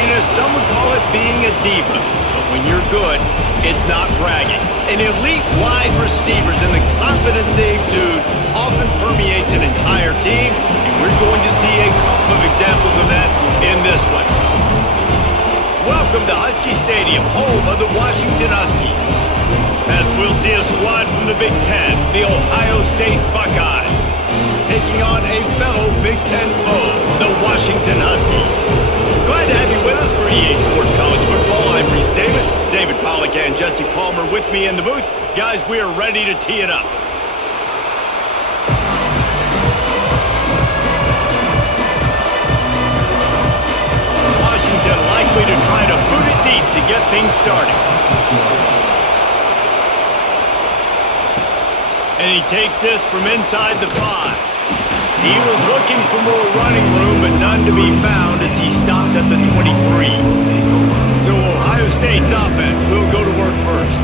flashiness, some would call it being a diva. But when you're good, it's not bragging. An elite wide receivers and the confidence they exude often permeates an entire team, and we're going to see a couple of examples of that in this one. Welcome to Husky Stadium, home of the Washington Huskies. As we'll see a squad from the Big Ten, the Ohio State Buckeyes, taking on a fellow Big Ten foe, the Washington Huskies. Glad to have you with us for EA Sports College Football. I'm Reese Davis, David Pollack and Jesse Palmer with me in the booth. Guys, we are ready to tee it up. Washington likely to try to boot it deep to get things started. And he takes this from inside the 5. He was looking for more running room, but none to be found as he stopped at the 23. So Ohio State's offense will go to work first.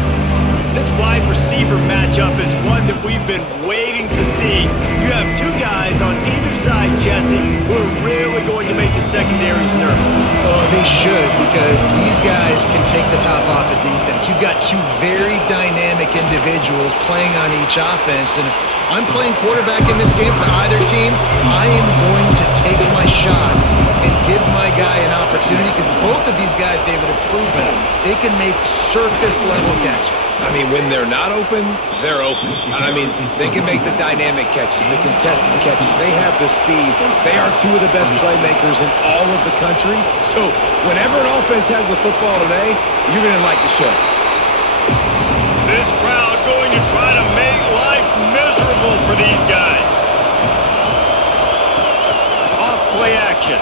This wide receiver matchup is one that we've been waiting to see. You have two guys on either side, Jesse, who are really going to make the secondaries nervous. Oh, they should, because these guys can take the top off of defense. You've got two very dynamic individuals playing on each offense, and if I'm playing quarterback in this game for either team, I am going to take my shots and give my guy an opportunity, because both of these guys, David, have proven they can make circus-level catches. I mean, when they're not open, they're open. I mean, they can make the dynamic catches, the contested catches. They have the speed. They are two of the best playmakers in all of the country. So whenever an offense has the football today, you're going to like the show. This crowd going to try to make life miserable for these guys. Off play action.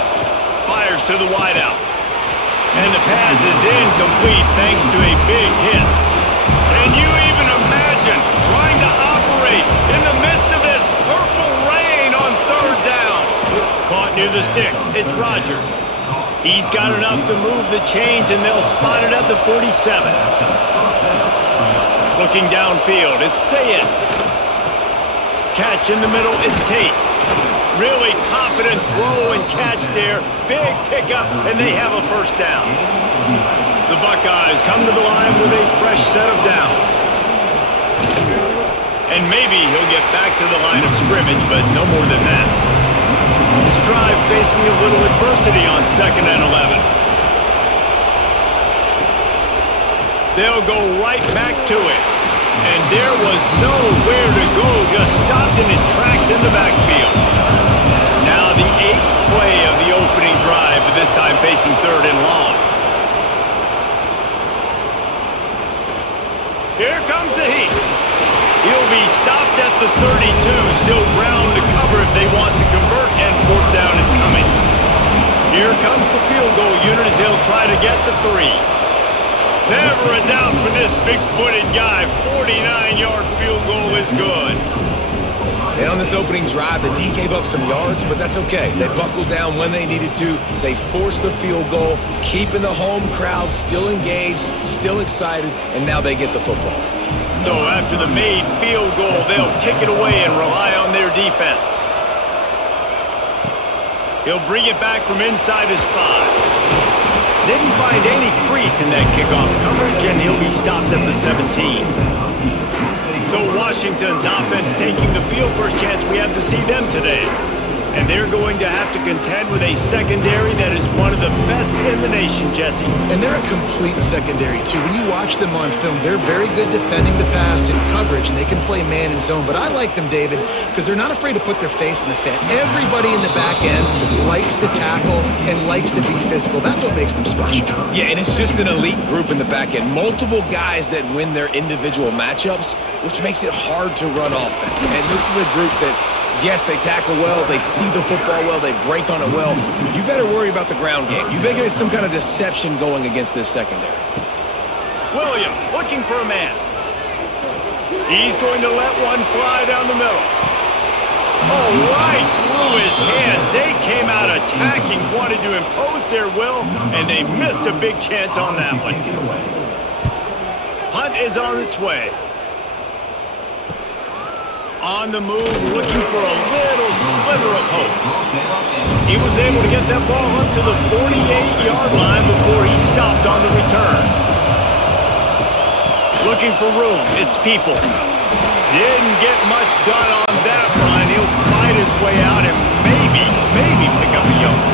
Fires to the wideout. And the pass is incomplete thanks to a big hit. Can you even imagine trying to operate in the midst of this purple rain on third down? Caught near the sticks. It's Rodgers. He's got enough to move the chains, and they'll spot it at the 47. Looking downfield, it's Sayed. Catch in the middle, it's Tate. Really confident throw and catch there. Big pickup, and they have a first down. The Buckeyes come to the line with a fresh set of downs. And maybe he'll get back to the line of scrimmage, but no more than that. This drive facing a little adversity on 2nd and 11. They'll go right back to it. And there was nowhere to go, just stopped in his tracks in the backfield. Now the 8th play of the opening drive, but this time facing 3rd and long. Here comes the heat. He'll be stopped at the 32. Still ground to cover if they want to convert, and 4th down is coming. Here comes the field goal unit as they'll try to get the 3. Never a doubt for this big-footed guy. 49-yard field goal is good. And on this opening drive, the D gave up some yards, but that's okay. They buckled down when they needed to. They forced the field goal, keeping the home crowd still engaged, still excited, and now they get the football. So after the made field goal, they'll kick it away and rely on their defense. He'll bring it back from inside his 5. Didn't find any crease in that kickoff coverage, and he'll be stopped at the 17. So Washington's offense taking the field. First chance we have to see them today. And they're going to have to contend with a secondary that is one of the best in the nation, Jesse. And they're a complete secondary, too. When you watch them on film, they're very good defending the pass and coverage, and they can play man and zone. But I like them, David, because they're not afraid to put their face in the fan. Everybody in the back end likes to tackle and likes to be physical. That's what makes them special. Yeah, and it's just an elite group in the back end. Multiple guys that win their individual matchups, which makes it hard to run offense. And this is a group that, yes, they tackle well, they see the football well, they break on it well. You better worry about the ground game. You better get some kind of deception going against this secondary. Williams looking for a man. He's going to let one fly down the middle. Oh, right through his hands. They came out attacking, wanted to impose their will, and they missed a big chance on that one. Hunt is on its way. On the move, looking for a little sliver of hope. He was able to get that ball up to the 48-yard line before he stopped on the return. Looking for room, it's Peoples. Didn't get much done on that run. He'll fight his way out and maybe pick up a yard.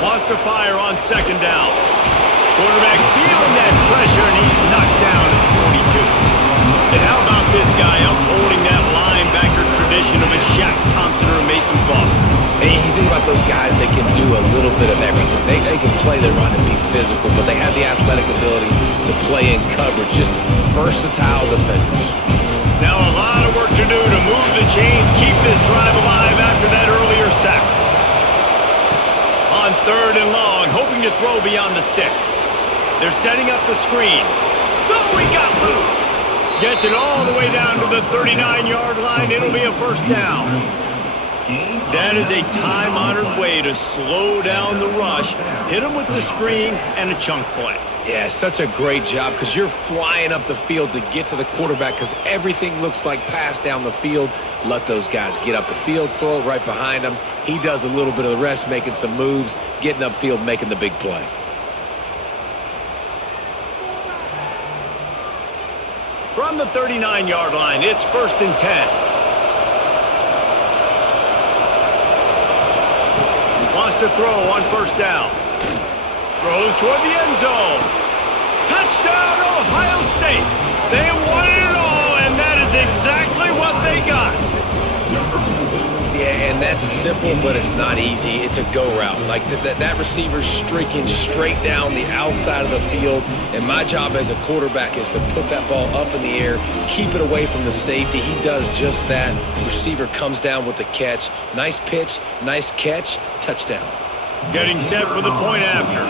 Lost to fire on second down. Quarterback feeling that pressure, and he's knocked down at the 42. And how about this guy upholding that linebacker tradition of a Shaq Thompson or a Mason Foster? Hey, you think about those guys, they can do a little bit of everything. They can play their run and be physical, but they have the athletic ability to play in coverage. Just versatile defenders. Now a lot of work to do to move the chains, keep this drive alive after that earlier sack. On third and long, hoping to throw beyond the sticks. They're setting up the screen. Oh, he got loose. Gets it all the way down to the 39-yard line. It'll be a first down. That is a time-honored way to slow down the rush, hit him with the screen, and a chunk play. Yeah, such a great job because you're flying up the field to get to the quarterback because everything looks like pass down the field. Let those guys get up the field, throw it right behind him. He does a little bit of the rest, making some moves, getting upfield, making the big play. From the 39-yard line, it's 1st and 10. Wants to throw on first down. Throws toward the end zone. Touchdown, Ohio State. They wanted it all, and that is exactly what they got. Yeah, and that's simple, but it's not easy. It's a go route. Like that receiver's streaking straight down the outside of the field, and my job as a quarterback is to put that ball up in the air, keep it away from the safety. He does just that. Receiver comes down with the catch. Nice pitch, nice catch, touchdown. Getting set for the point after.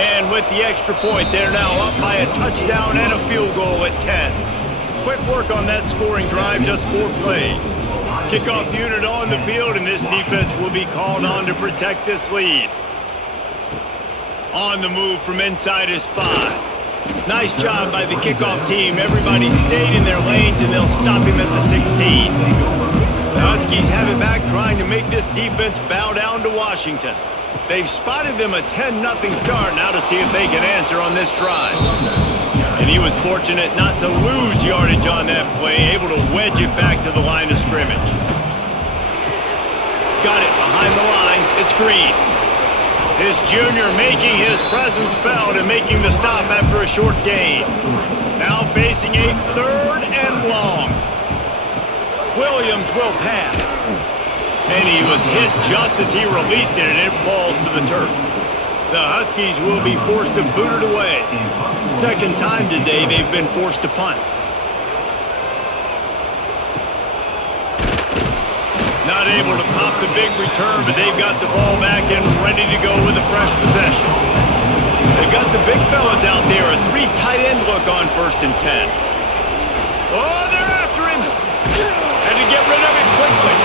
And with the extra point, they're now up by a touchdown and a field goal at 10. Quick work on that scoring drive, just 4 plays. Kickoff unit on the field, and this defense will be called on to protect this lead. On the move from inside is 5. Nice job by the kickoff team. Everybody stayed in their lanes, and they'll stop him at the 16. The Huskies have it back, trying to make this defense bow down to Washington. They've spotted them a 10-0 start. Now to see if they can answer on this drive. And he was fortunate not to lose yardage on that play, able to wedge it back to the line of scrimmage. Got it behind the line. It's Green. This junior making his presence felt and making the stop after a short gain. Now facing a 3rd and long. Williams will pass. And he was hit just as he released it, and it falls to the turf. The Huskies will be forced to boot it away. Second time today they've been forced to punt. Not able to pop the big return, but they've got the ball back and ready to go with a fresh possession. They've got the big fellas out there, a 3 tight end look on 1st and 10. Oh, they're after him. Had to get rid of it quickly.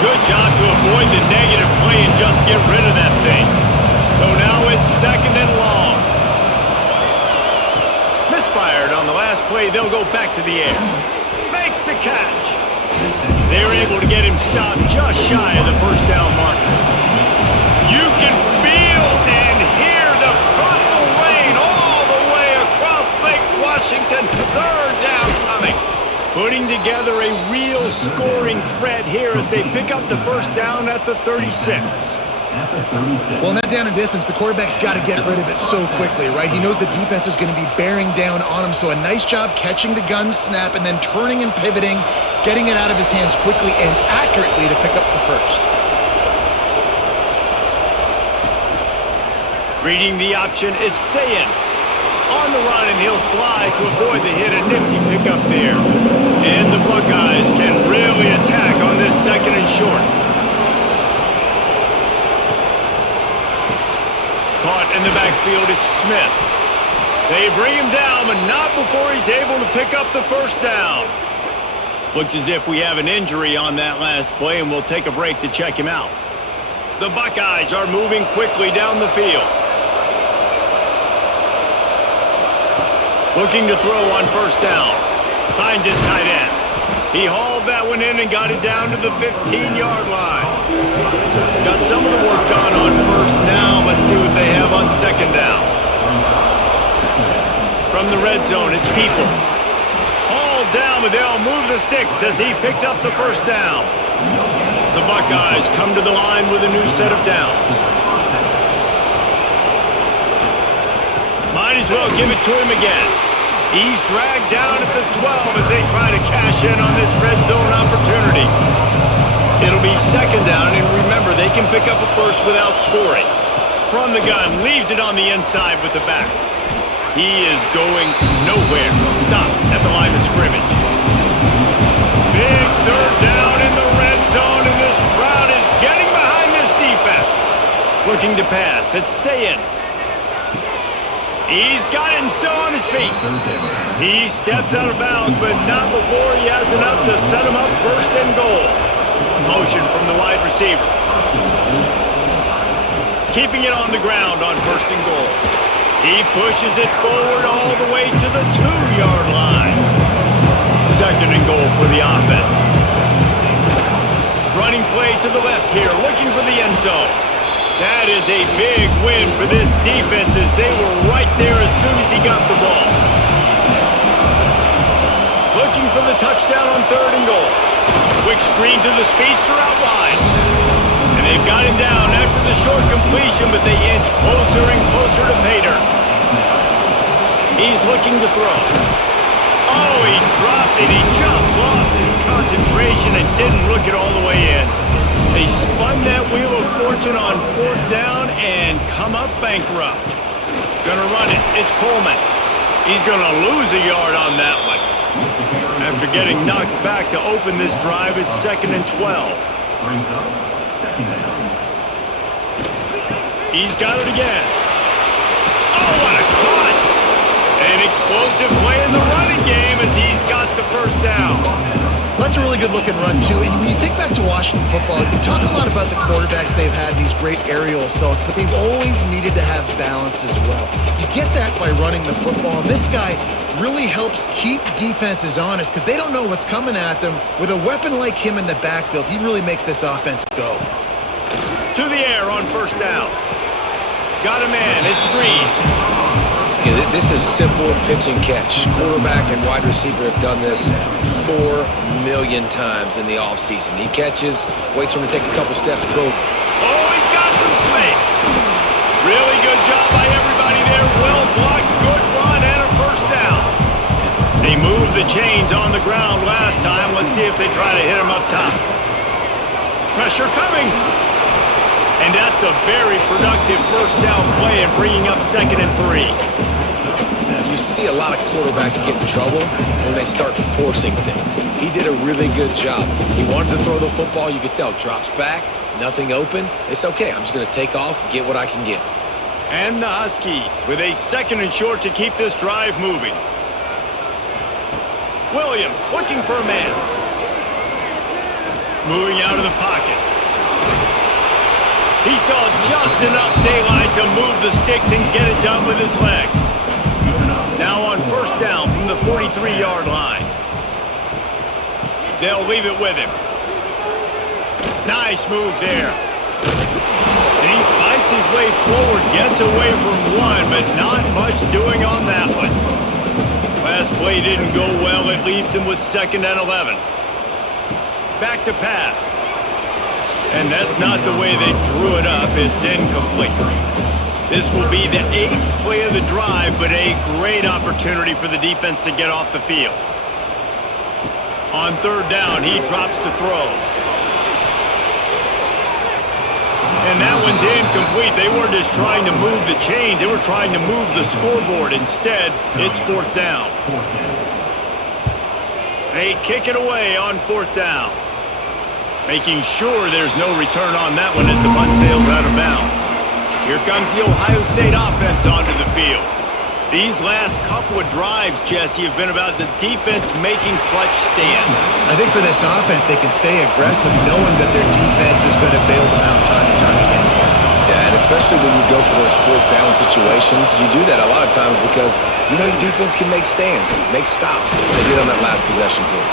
Good job to avoid the negative play and just get rid of that thing. So now it's 2nd and long. Misfired on the last play. They'll go back to the air. Makes the catch. They're able to get him stopped just shy of the first down marker. You can feel and hear the purple rain all the way across Lake Washington. 3rd down coming. Putting together a real scoring threat here as they pick up the first down at the 36. Well, in that down and distance, the quarterback's got to get rid of it so quickly, right? He knows the defense is going to be bearing down on him, so a nice job catching the gun snap and then turning and pivoting, getting it out of his hands quickly and accurately to pick up the first. Reading the option, it's Sayin. On the run, and he'll slide to avoid the hit. A nifty pickup there. And the Buckeyes can really attack on this 2nd and short. Caught in the backfield, it's Smith. They bring him down, but not before he's able to pick up the first down. Looks as if we have an injury on that last play, and we'll take a break to check him out. The Buckeyes are moving quickly down the field. Looking to throw on first down. Finds his tight end. He hauled that one in and got it down to the 15-yard line. Got some of the work done on first down. Let's see what they have on second down. From the red zone, it's Peoples. Hauled down, but they'll move the sticks as he picks up the first down. The Buckeyes come to the line with a new set of downs. Might as well give it to him again. He's dragged down at the 12 as they try to cash in on this red zone opportunity. It'll be second down, and remember, they can pick up a first without scoring. From the gun, leaves it on the inside with the back. He is going nowhere. Stop at the line of scrimmage. Big third down in the red zone, and this crowd is getting behind this defense. Looking to pass, it's Sayin. He's got it and still on his feet. He steps out of bounds, but not before he has enough to set him up first and goal. Motion from the wide receiver. Keeping it on the ground on first and goal. He pushes it forward all the way to the 2-yard line. Second and goal for the offense. Running play to the left here, looking for the end zone. That is a big win for this defense as they were right there as soon as he got the ball. Looking for the touchdown on third and goal. Quick screen to the speedster out wide. And they've got him down after the short completion, but they inch closer and closer to pay dirt. He's looking to throw. Oh, he dropped it. He just lost his concentration and didn't look it all the way in. They spun that wheel of fortune on fourth down and come up bankrupt. Gonna run it. It's Coleman. He's gonna lose a yard on that one. After getting knocked back to open this drive, it's second and 12. He's got it again. Oh, what a cut! An explosive play in the running game as he's got the first down. That's a really good-looking run, too. And when you think back to Washington football, you talk a lot about the quarterbacks. They've had these great aerial assaults, but they've always needed to have balance as well. You get that by running the football, and this guy really helps keep defenses honest because they don't know what's coming at them. With a weapon like him in the backfield, he really makes this offense go. To the air on first down. Got a man. It's Green. Yeah, this is simple pitch and catch. Quarterback and wide receiver have done this 4 million times in the offseason. He catches, waits for him to take a couple steps, go. Oh, he's got some space. Really good job by everybody there. Well blocked, good run, and a first down. They moved the chains on the ground last time. Let's see if they try to hit him up top. Pressure coming. And that's a very productive first down play and bringing up second and 3. You see a lot of quarterbacks get in trouble when they start forcing things. He did a really good job. He wanted to throw the football. You could tell. Drops back, nothing open. It's okay. I'm just going to take off, get what I can get. And the Huskies with a second and short to keep this drive moving. Williams looking for a man. Moving out of the pocket. He saw just enough daylight to move the sticks and get it done with his legs. Now on first down from the 43-yard line. They'll leave it with him. Nice move there. And he fights his way forward, gets away from one, but not much doing on that one. Last play didn't go well. It leaves him with second and 11. Back to pass. And that's not the way they drew it up. It's incomplete. This will be the 8th play of the drive, but a great opportunity for the defense to get off the field. On third down, he drops to throw. And that one's incomplete. They weren't just trying to move the chains. They were trying to move the scoreboard. Instead, it's fourth down. They kick it away on fourth down. Making sure there's no return on that one as the punt sails out of bounds. Here comes the Ohio State offense onto the field. These last couple of drives, Jesse, have been about the defense making clutch stand. I think for this offense, they can stay aggressive knowing that their defense is going to bail them out time and time again. Yeah, and especially when you go for those fourth down situations, you do that a lot of times because you know your defense can make stands, make stops. They did on that last possession for you.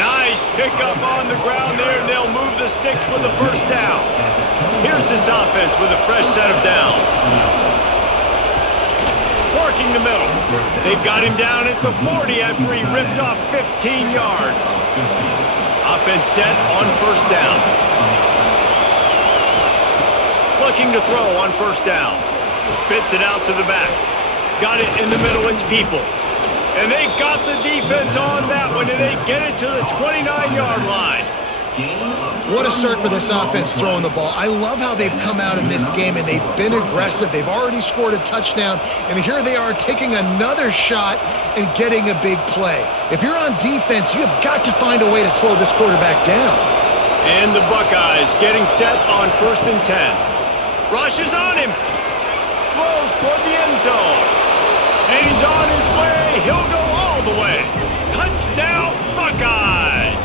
Nice pickup on the ground there, and they'll move the sticks with the first down. Here's this offense with a fresh set of downs. Working the middle. They've got him down at the 40 after he ripped off 15 yards. Offense set on first down. Looking to throw on first down. Spits it out to the back. Got it in the middle, it's Peoples. And they got the defense on that one, and they get it to the 29-yard line. What a start for this offense throwing the ball. I love how they've come out in this game, and they've been aggressive. They've already scored a touchdown, and here they are taking another shot and getting a big play. If you're on defense, you have got to find a way to slow this quarterback down. And the Buckeyes getting set on 1st and 10. Rushes on him. Throws toward the end zone. And he's on his way. He'll go all the way. Touchdown, Buckeyes.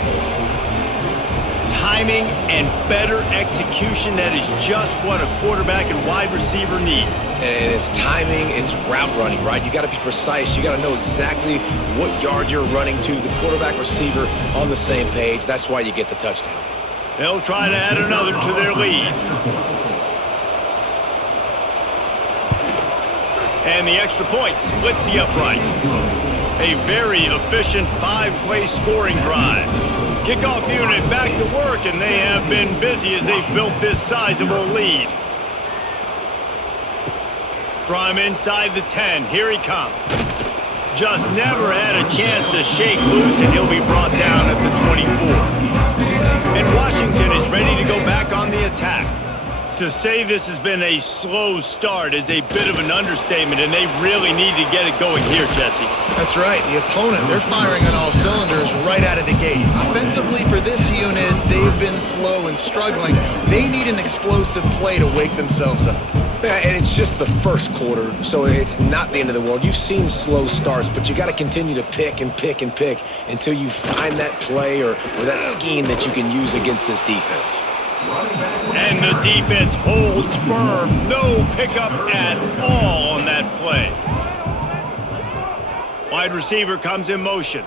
Timing and better execution, that is just what a quarterback and wide receiver need. And it's timing, it's route running, right? You got to be precise. You got to know exactly what yard you're running to. The quarterback receiver on the same page. That's why you get the touchdown. They'll try to add another to their lead. And the extra point splits the uprights. A very efficient 5-play scoring drive. Kickoff unit back to work, and they have been busy as they've built this sizable lead. From inside the 10, here he comes. Just never had a chance to shake loose, and he'll be brought down at the 24. And Washington is ready to go back on the attack. To say this has been a slow start is a bit of an understatement, and they really need to get it going here, Jesse. That's right. The opponent, they're firing on all cylinders right out of the gate. Offensively for this unit, they've been slow and struggling. They need an explosive play to wake themselves up. Yeah, and it's just the first quarter, so it's not the end of the world. You've seen slow starts, but you got to continue to pick and pick and pick until you find that play or that scheme that you can use against this defense. And the defense holds firm. No pickup at all on that play. Wide receiver comes in motion.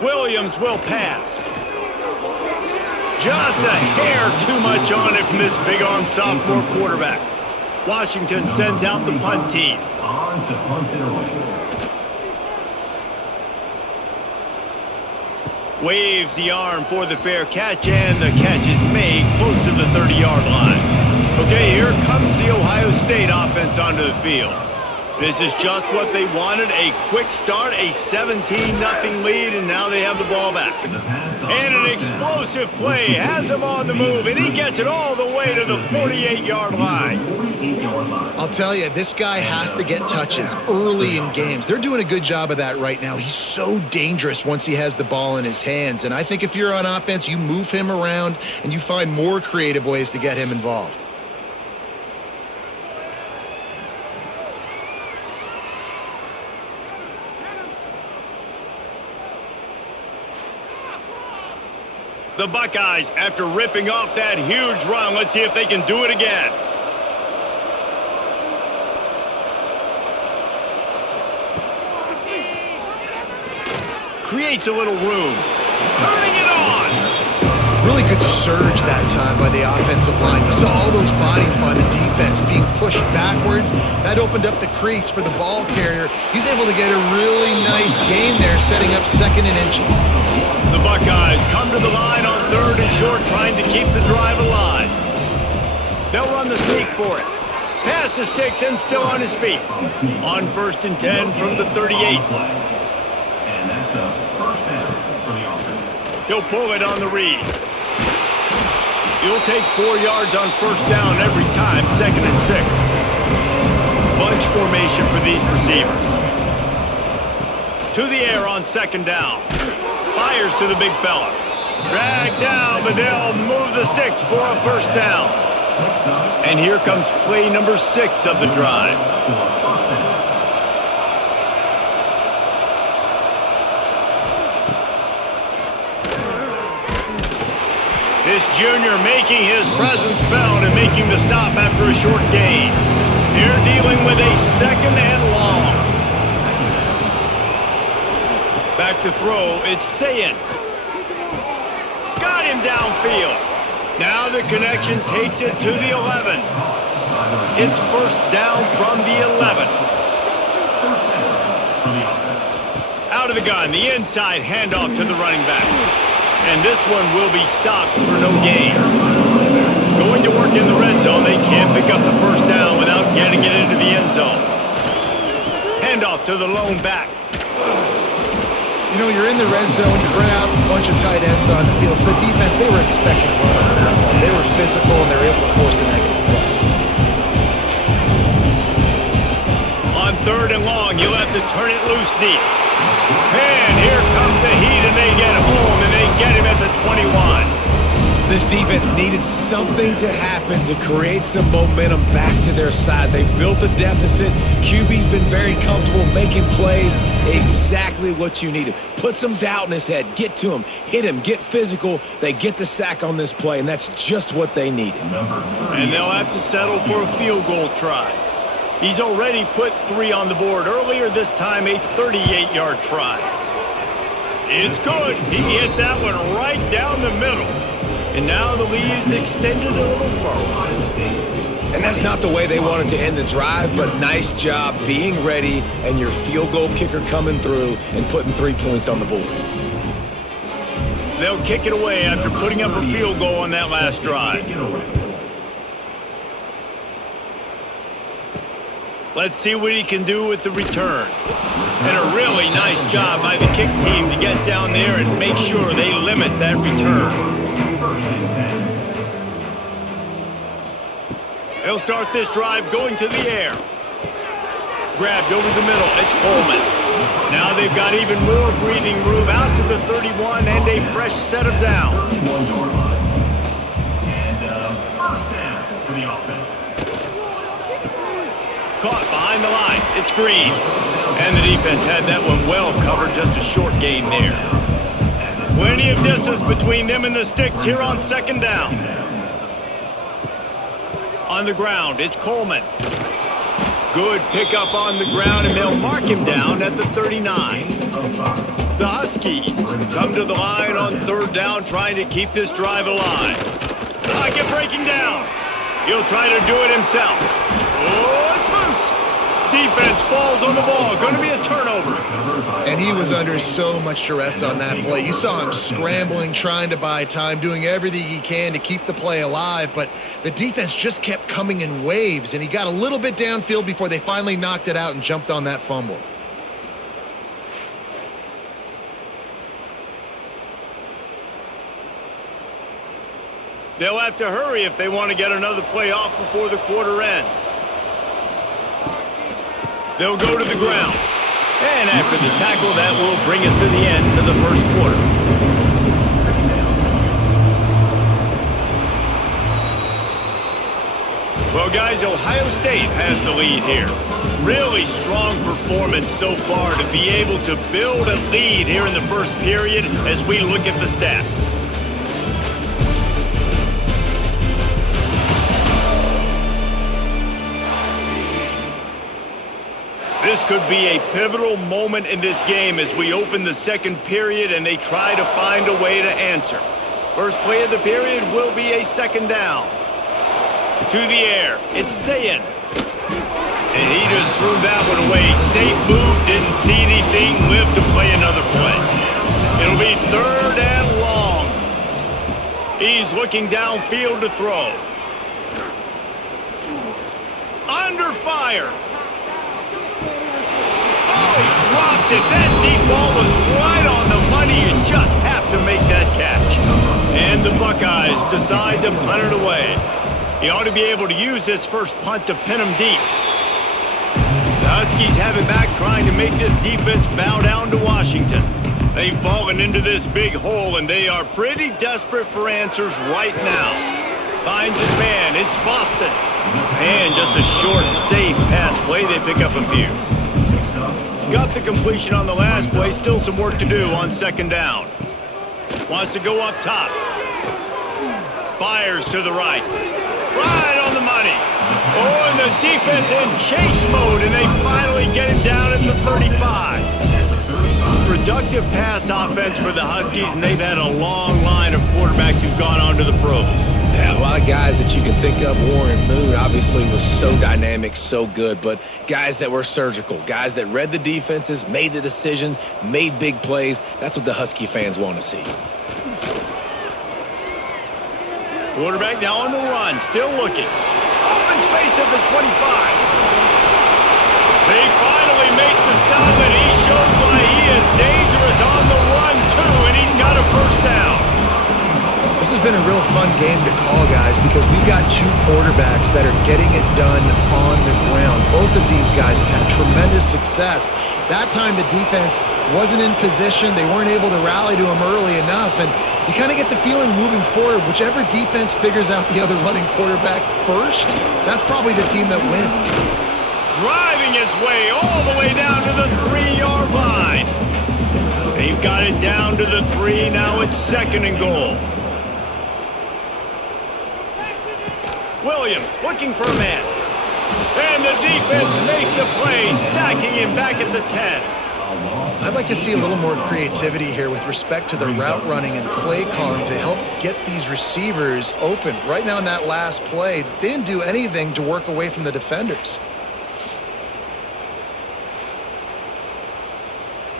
Williams will pass. Just a hair too much on it from this big-arm sophomore quarterback. Washington sends out the punt team. On to punt it away. Waves the arm for the fair catch, and the catch is made close to the 30-yard line. Okay, here comes the Ohio State offense onto the field. This is just what they wanted, a quick start, a 17-0 lead, and now they have the ball back. And an explosive play has him on the move, and he gets it all the way to the 48-yard line. I'll tell you, this guy has to get touches early in games. They're doing a good job of that right now. He's so dangerous once he has the ball in his hands, and I think if you're on offense, you move him around and you find more creative ways to get him involved. The Buckeyes, after ripping off that huge run, let's see if they can do it again. Creates a little room. Turning it on. Really good surge that time by the offensive line. You saw all those bodies by the defense being pushed backwards. That opened up the crease for the ball carrier. He's able to get a really nice gain there, setting up 2nd and inches. The Buckeyes come to the line on 3rd and short, trying to keep the drive alive. They'll run the sneak for it. Pass the sticks and still on his feet. On 1st and 10 from the 38. And that's a first down for the offense. He'll pull it on the read. He'll take 4 yards on 1st down every time, 2nd and 6. Bunch formation for these receivers. To the air on 2nd down. Fires to the big fella. Dragged down, but they'll move the sticks for a 1st down. And here comes play number 6 of the drive. This Jr. making his presence felt and making the stop after a short gain. They're dealing with a 2nd and long. Back to throw, it's Sayin. Got him downfield. Now the connection takes it to the 11. It's first down from the 11. Out of the gun, the inside handoff to the running back. And this one will be stopped for no gain. Going to work in the red zone, they can't pick up the first down without getting it into the end zone. Handoff to the lone back. You know, you're in the red zone, you bring out a bunch of tight ends on the field. So the defense, they were expecting run on that one. They were physical, and they were able to force the negative play. On 3rd and long, you'll have to turn it loose deep. And here comes the heat, and they get home, and they get him at the 21. This defense needed something to happen to create some momentum back to their side. They've built a deficit. QB's been very comfortable making plays. Exactly what you needed. Put some doubt in his head. Get to him. Hit him. Get physical. They get the sack on this play, and that's just what they needed. And they'll have to settle for a field goal try. He's already put 3 on the board earlier, this time a 38-yard try. It's good. He hit that one right down the middle. And now the lead is extended a little further. And that's not the way they wanted to end the drive, but nice job being ready and your field goal kicker coming through and putting 3 points on the board. They'll kick it away after putting up a field goal on that last drive. Let's see what he can do with the return. And a really nice job by the kick team to get down there and make sure they limit that return. They'll start this drive going to the air. Grabbed over the middle, it's Coleman. Now they've got even more breathing room out to the 31 and a fresh set of downs. And first down for the offense. Caught behind the line, it's Green. And the defense had that one well covered, just a short gain there. Plenty of distance between them and the sticks here on 2nd down. On the ground, it's Coleman. Good pickup on the ground, and they'll mark him down at the 39. The Huskies come to the line on 3rd down, trying to keep this drive alive. Pocket breaking down. He'll try to do it himself. Oh, it's loose. Defense falls on the ball. Going to be a turnover. And he was under so much duress on that play. You saw him scrambling, trying to buy time, doing everything he can to keep the play alive. But the defense just kept coming in waves, and he got a little bit downfield before they finally knocked it out and jumped on that fumble. They'll have to hurry if they want to get another play off before the quarter ends. They'll go to the ground. And after the tackle, that will bring us to the end of the first quarter. Well, guys, Ohio State has the lead here. Really strong performance so far to be able to build a lead here in the first period as we look at the stats. This could be a pivotal moment in this game as we open the second period and they try to find a way to answer. First play of the period will be a 2nd down. To the air, it's Sayin. And he just threw that one away. Safe move, didn't see anything, lived to play another play. It'll be 3rd and long. He's looking downfield to throw. Under fire. Oh, he dropped it. That deep ball was right on the money. You just have to make that catch. And the Buckeyes decide to punt it away. He ought to be able to use this first punt to pin him deep. The Huskies have it back, trying to make this defense bow down to Washington. They've fallen into this big hole, and they are pretty desperate for answers right now. Finds his man. It's Boston. And just a short, safe pass play. They pick up a few. Got the completion on the last play. Still some work to do on 2nd down. Wants to go up top. Fires to the right. Right on the money. Oh, and the defense in chase mode, and they finally get it down at the 35. Productive pass offense for the Huskies, and they've had a long line of quarterbacks who've gone on to the pros. Yeah, a lot of guys that you can think of. Warren Moon obviously was so dynamic, so good, but guys that were surgical, guys that read the defenses, made the decisions, made big plays. That's what the Husky fans want to see. Quarterback now on the run, still looking. Open space at the 25. They finally make the stop, and he shows why he is dangerous on the run, too, and he's got a first down. This has been a real fun game to call, guys, because we've got two quarterbacks that are getting it done on the ground. Both of these guys have had tremendous success. That time the defense wasn't in position. They weren't able to rally to him early enough, and you kind of get the feeling moving forward, whichever defense figures out the other running quarterback first, that's probably the team that wins. Driving its way all the way down to the 3-yard line. They've got it down to the 3. Now it's 2nd and goal. Williams looking for a man. And the defense makes a play, sacking him back at the 10. I'd like to see a little more creativity here with respect to the route running and play calling to help get these receivers open. Right now in that last play, they didn't do anything to work away from the defenders.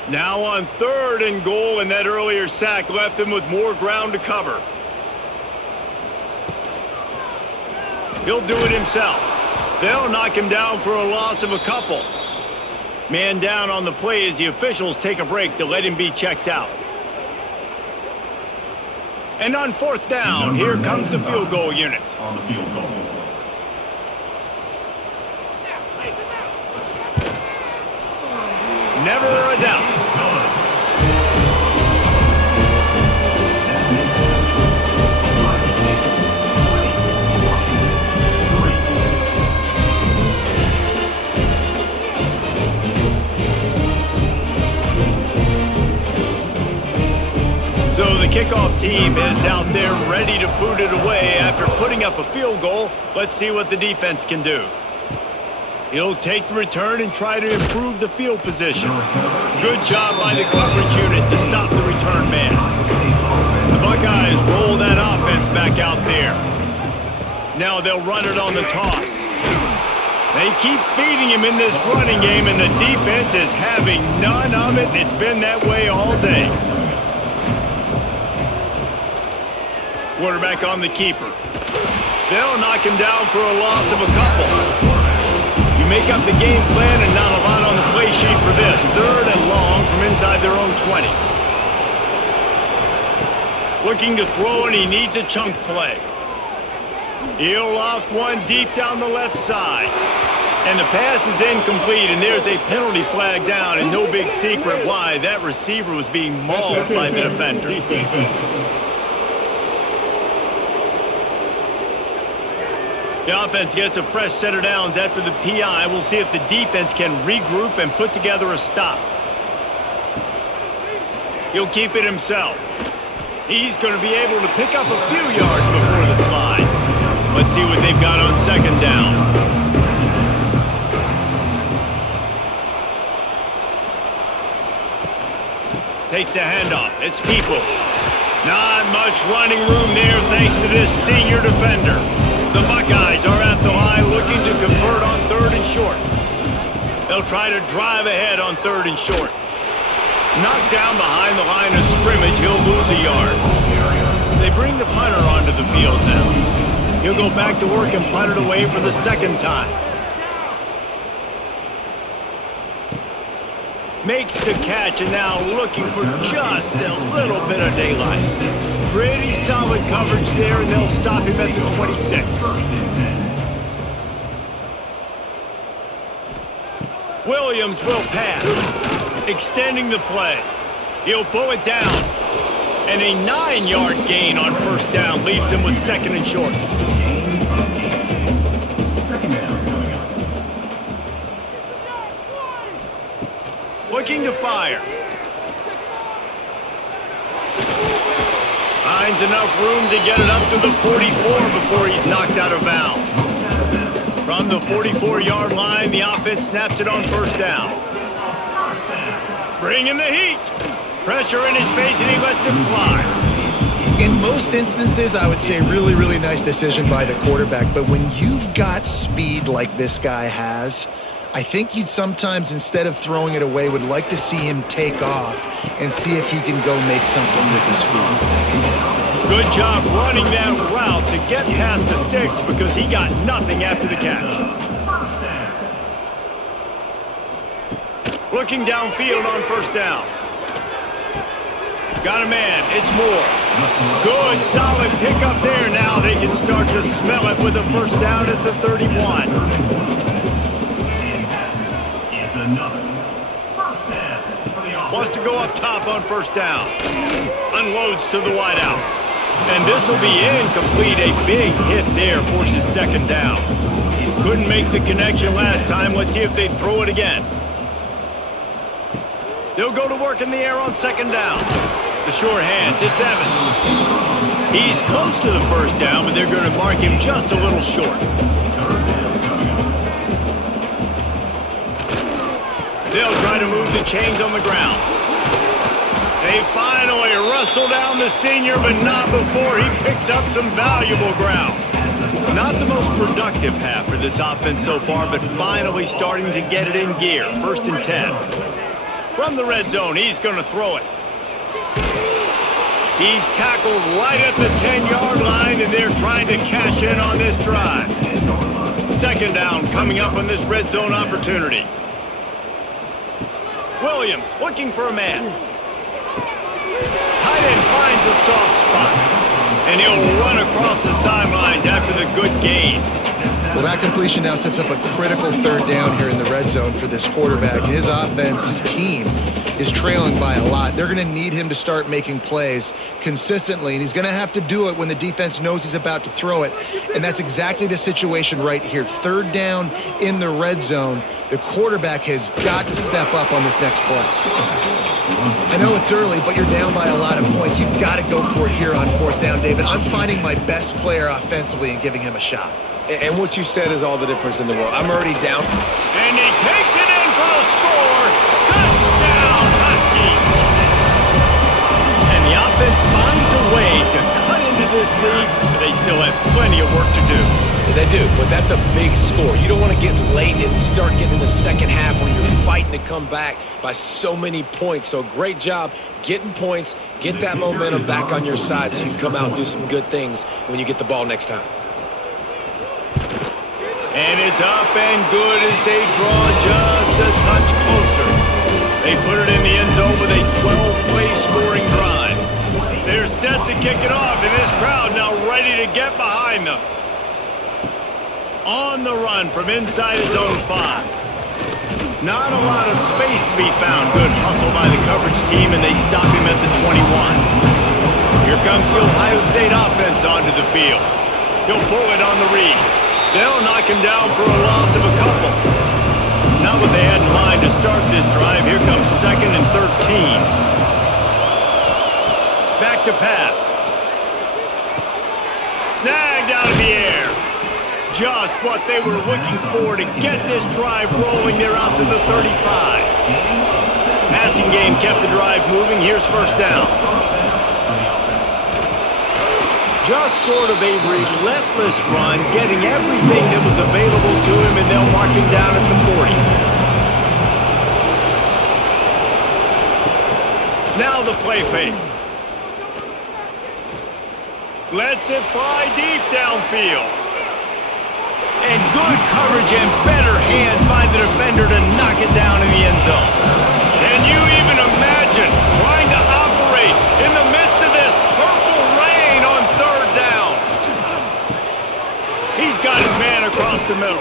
Now on 3rd and goal, and that earlier sack left them with more ground to cover. He'll do it himself. They'll knock him down for a loss of a couple. Man down on the play as the officials take a break to let him be checked out. And on 4th down, here comes the field goal unit. On the field goal. Never a doubt. So the kickoff team is out there ready to boot it away after putting up a field goal. Let's see what the defense can do. He'll take the return and try to improve the field position. Good job by the coverage unit to stop the return man. The Buckeyes roll that offense back out there. Now they'll run it on the toss. They keep feeding him in this running game, and the defense is having none of it. It's been that way all day. Quarterback on the keeper. They'll knock him down for a loss of a couple. You make up the game plan and not a lot on the play sheet for this. 3rd and long from inside their own 20. Looking to throw, and he needs a chunk play. He'll loft one deep down the left side. And the pass is incomplete, and there's a penalty flag down, and no big secret why. That receiver was being mauled by the defender. The offense gets a fresh set of downs after the PI. We'll see if the defense can regroup and put together a stop. He'll keep it himself. He's going to be able to pick up a few yards before the slide. Let's see what they've got on 2nd down. Takes the handoff. It's Peoples. Not much running room there thanks to this senior defender. The Buckeyes are at the line looking to convert on 3rd and short. They'll try to drive ahead on 3rd and short. Knocked down behind the line of scrimmage, he'll lose a yard. They bring the punter onto the field now. He'll go back to work and punt it away for the 2nd time. Makes the catch, and now looking for just a little bit of daylight. Pretty solid coverage there, and they'll stop him at the 26. Williams will pass, extending the play. He'll pull it down. And a 9-yard gain on 1st down leaves him with 2nd and short. Looking to fire. finds enough room to get it up to the 44 before he's knocked out of bounds. From the 44-yard line, the offense snaps it on first down. Bringing the heat. Pressure in his face, and he lets it fly. In most instances, I would say really, really nice decision by the quarterback. But when you've got speed like this guy has, I think you'd sometimes, instead of throwing it away, would like to see him take off and see if he can go make something with his feet. Good job running that route to get past the sticks because he got nothing after the catch. Looking downfield on first down. Got a man. It's Moore. Good, solid pickup there. Now they can start to smell it with a first down at the 31. Wants to go up top on first down. Unloads to the wideout. And this will be incomplete. A big hit there forces second down. Couldn't make the connection last time. Let's see if they throw it again. They'll go to work in the air on second down. The short hands, it's Evans. He's close to the first down, but they're going to mark him just a little short. They'll try to move the chains on the ground. They finally wrestle down the senior, but not before he picks up some valuable ground. Not the most productive half for this offense so far, but finally starting to get it in gear. First and 10. From the red zone, he's going to throw it. He's tackled right at the 10-yard line, and they're trying to cash in on this drive. Second down coming up on this red zone opportunity. Williams looking for a man. Tight end finds a soft spot, and he'll run across the sidelines after the good gain. Well, that completion now sets up a critical third down here in the red zone for this quarterback. His offense, his team, is trailing by a lot. They're going to need him to start making plays consistently, and he's going to have to do it when the defense knows he's about to throw it. And that's exactly the situation right here. Third down in the red zone. The quarterback has got to step up on this next play. I know it's early, but you're down by a lot of points. You've got to go for it here on fourth down, David. I'm finding my best player offensively and giving him a shot. And what you said is all the difference in the world. I'm already down. And he takes it in for the score. Touchdown, Husky. And the offense finds a way to cut into this lead, but they still have plenty of work to do. They do, but that's a big score. You don't want to get late and start getting in the second half when you're fighting to come back by so many points. So great job getting points, get that momentum back on your side so you can come out and do some good things when you get the ball next time. And it's up and good as they draw just a touch closer. They put it in the end zone with a 12-play scoring drive. They're set to kick it off, and this crowd now ready to get behind them. On the run from inside his own 5. Not a lot of space to be found. Good hustle by the coverage team, and they stop him at the 21. Here comes the Ohio State offense onto the field. He'll pull it on the read. They'll knock him down for a loss of a couple. Not what they had in mind to start this drive. Here comes second and 13. Back to pass. Snagged out of the air. Just what they were looking for to get this drive rolling. They're out to the 35. Passing game kept the drive moving. Here's first down. Just sort of a relentless run, getting everything that was available to him, and they'll mark him down at the 40. Now the play fake. Lets it fly deep downfield. And good coverage and better hands by the defender to knock it down in the end zone. Can you even imagine trying to operate in the midst of this purple rain on third down? He's got his man across the middle.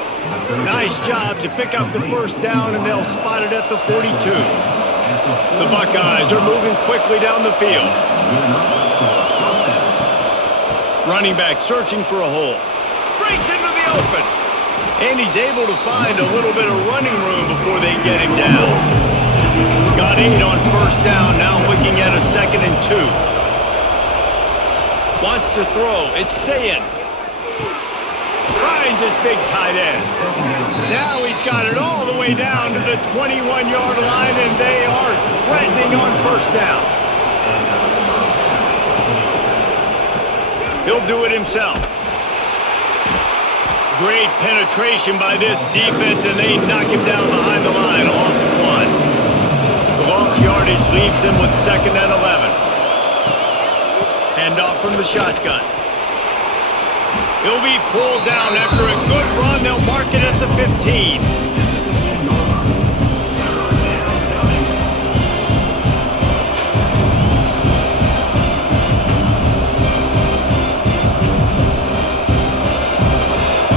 Nice job to pick up the first down, and they'll spot it at the 42. The Buckeyes are moving quickly down the field. Running back searching for a hole. Breaks into the open. And he's able to find a little bit of running room before they get him down. Got 8 on first down, now looking at a second and 2. Wants to throw. It's Sayin. Finds his big tight end. Now he's got it all the way down to the 21-yard line, and they are threatening on first down. He'll do it himself. Great penetration by this defense, and they knock him down behind the line. A loss of 1. The lost yardage leaves him with 2nd and 11. Handoff from the shotgun. He'll be pulled down after a good run. They'll mark it at the 15.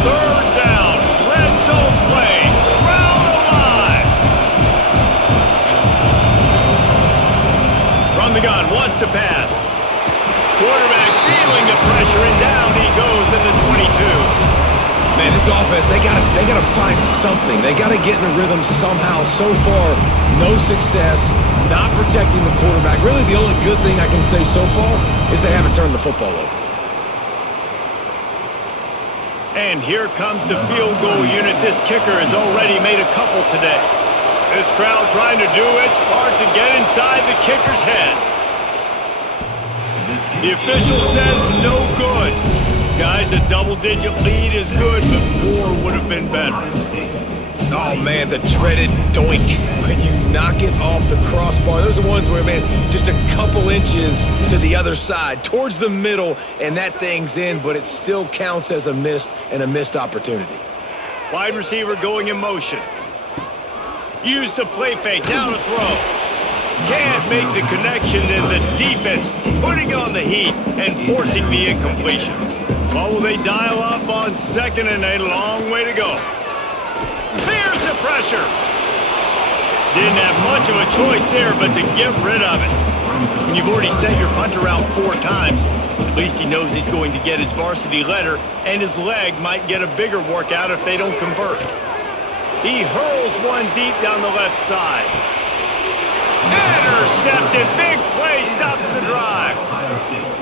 Third down. Red zone play. Crowd alive. From the gun. Wants to pass. Quarterback feeling the pressure, and down he goes at the 22. Man, this offense, they gotta find something. They gotta get in a rhythm somehow. So far, no success, not protecting the quarterback. Really, the only good thing I can say so far is they haven't turned the football over. And here comes the field goal unit. This kicker has already made a couple today. This crowd trying to do its part to get inside the kicker's head. The official says no good. Guys, a double-digit lead is good, but more would have been better. Oh, man, the dreaded doink when you knock it off the crossbar. Those are ones where, man, just a couple inches to the other side, towards the middle, and that thing's in, but it still counts as a missed opportunity. Wide receiver going in motion. Use the play fake, down to throw. Can't make the connection, and the defense putting on the heat and forcing the incompletion. Well, will they dial up on 2nd and a long way to go? There's the pressure. Didn't have much of a choice there, but to get rid of it. When you've already sent your punter out 4 times, at least he knows he's going to get his varsity letter, and his leg might get a bigger workout if they don't convert. He hurls one deep down the left side. Intercepted. Big play stops the drive.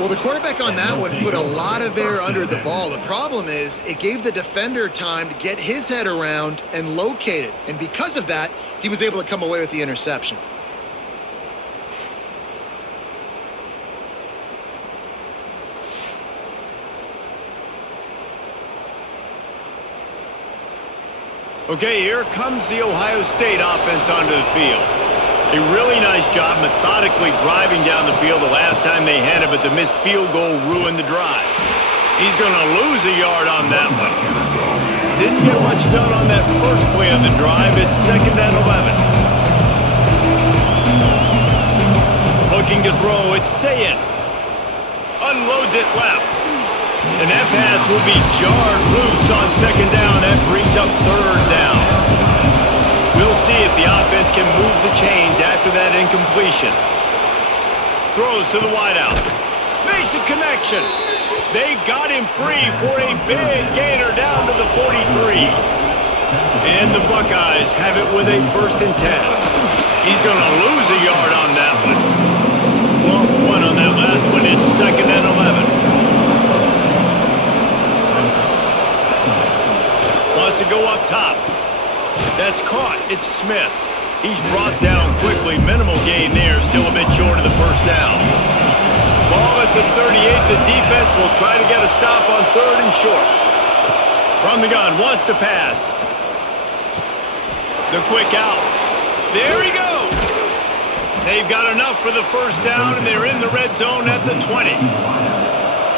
Well, the quarterback on that one put a lot of air under the ball. The problem is it gave the defender time to get his head around and locate it. And because of that, he was able to come away with the interception. Okay, here comes the Ohio State offense onto the field. A really nice job methodically driving down the field the last time they had it, but the missed field goal ruined the drive. He's going to lose a yard on that one. Didn't get much done on that first play of the drive. It's 2nd and 11. Looking to throw, it's Sayin. Unloads it left. And that pass will be jarred loose on 2nd down. That brings up 3rd down. We'll see if the offense can move the chains after that incompletion. Throws to the wideout. Makes a connection. They got him free for a big gainer down to the 43. And the Buckeyes have it with a 1st and 10. He's going to lose a yard on that one. Lost 1 on that last one. It's 2nd and 11. Wants to go up top. That's caught. It's Smith. He's brought down quickly. Minimal gain there. Still a bit short of the 1st down. Ball at the 38. The defense will try to get a stop on 3rd and short. From the gun. Wants to pass. The quick out. There he goes. They've got enough for the 1st down, and they're in the red zone at the 20.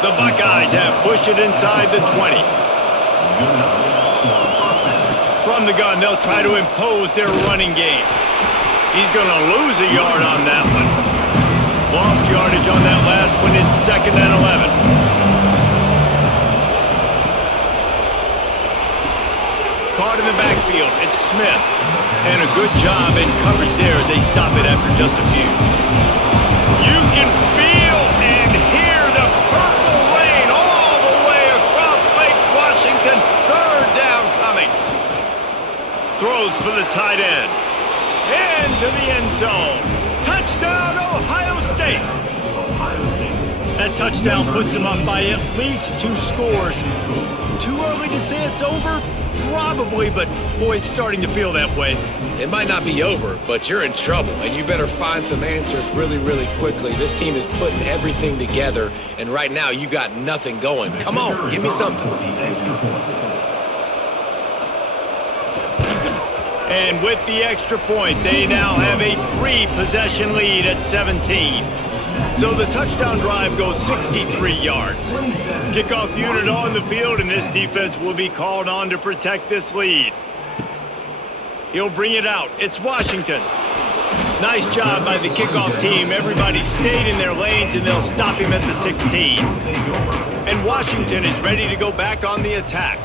The Buckeyes have pushed it inside the 20. From the gun, they'll try to impose their running game. He's going to lose a yard on that one. Lost yardage on that last one. It's 2nd and 11. Caught in the backfield. It's Smith. And a good job in coverage there as they stop it after just a few. You can feel and hear the purple rain all the way across Lake Washington. 3rd down coming. Throws for the tight end. Into the end zone. Touchdown, Ohio State. That touchdown puts them up by at least 2 scores. Too early to say it's over? Probably, but boy, it's starting to feel that way. It might not be over, but you're in trouble, and you better find some answers really, really quickly. This team is putting everything together, and right now you got nothing going. Come on, give me something. And with the extra point, they now have a 3-possession lead at 17. So the touchdown drive goes 63 yards. Kickoff unit on the field, and this defense will be called on to protect this lead. He'll bring it out. It's Washington. Nice job by the kickoff team. Everybody stayed in their lanes, and they'll stop him at the 16. And Washington is ready to go back on the attack.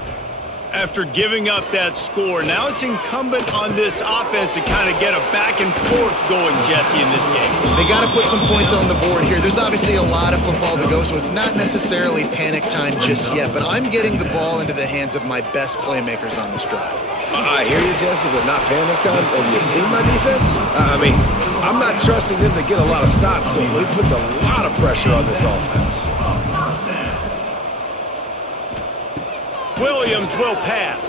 After giving up that score, now it's incumbent on this offense to kind of get a back and forth going, Jesse, in this game. They got to put some points on the board here. There's obviously a lot of football to go, so it's not necessarily panic time just yet, but I'm getting the ball into the hands of my best playmakers on this drive. I hear you, Jesse, but not panic time. Have you seen my defense? I'm not trusting them to get a lot of stops, so it puts a lot of pressure on this offense. Williams will pass.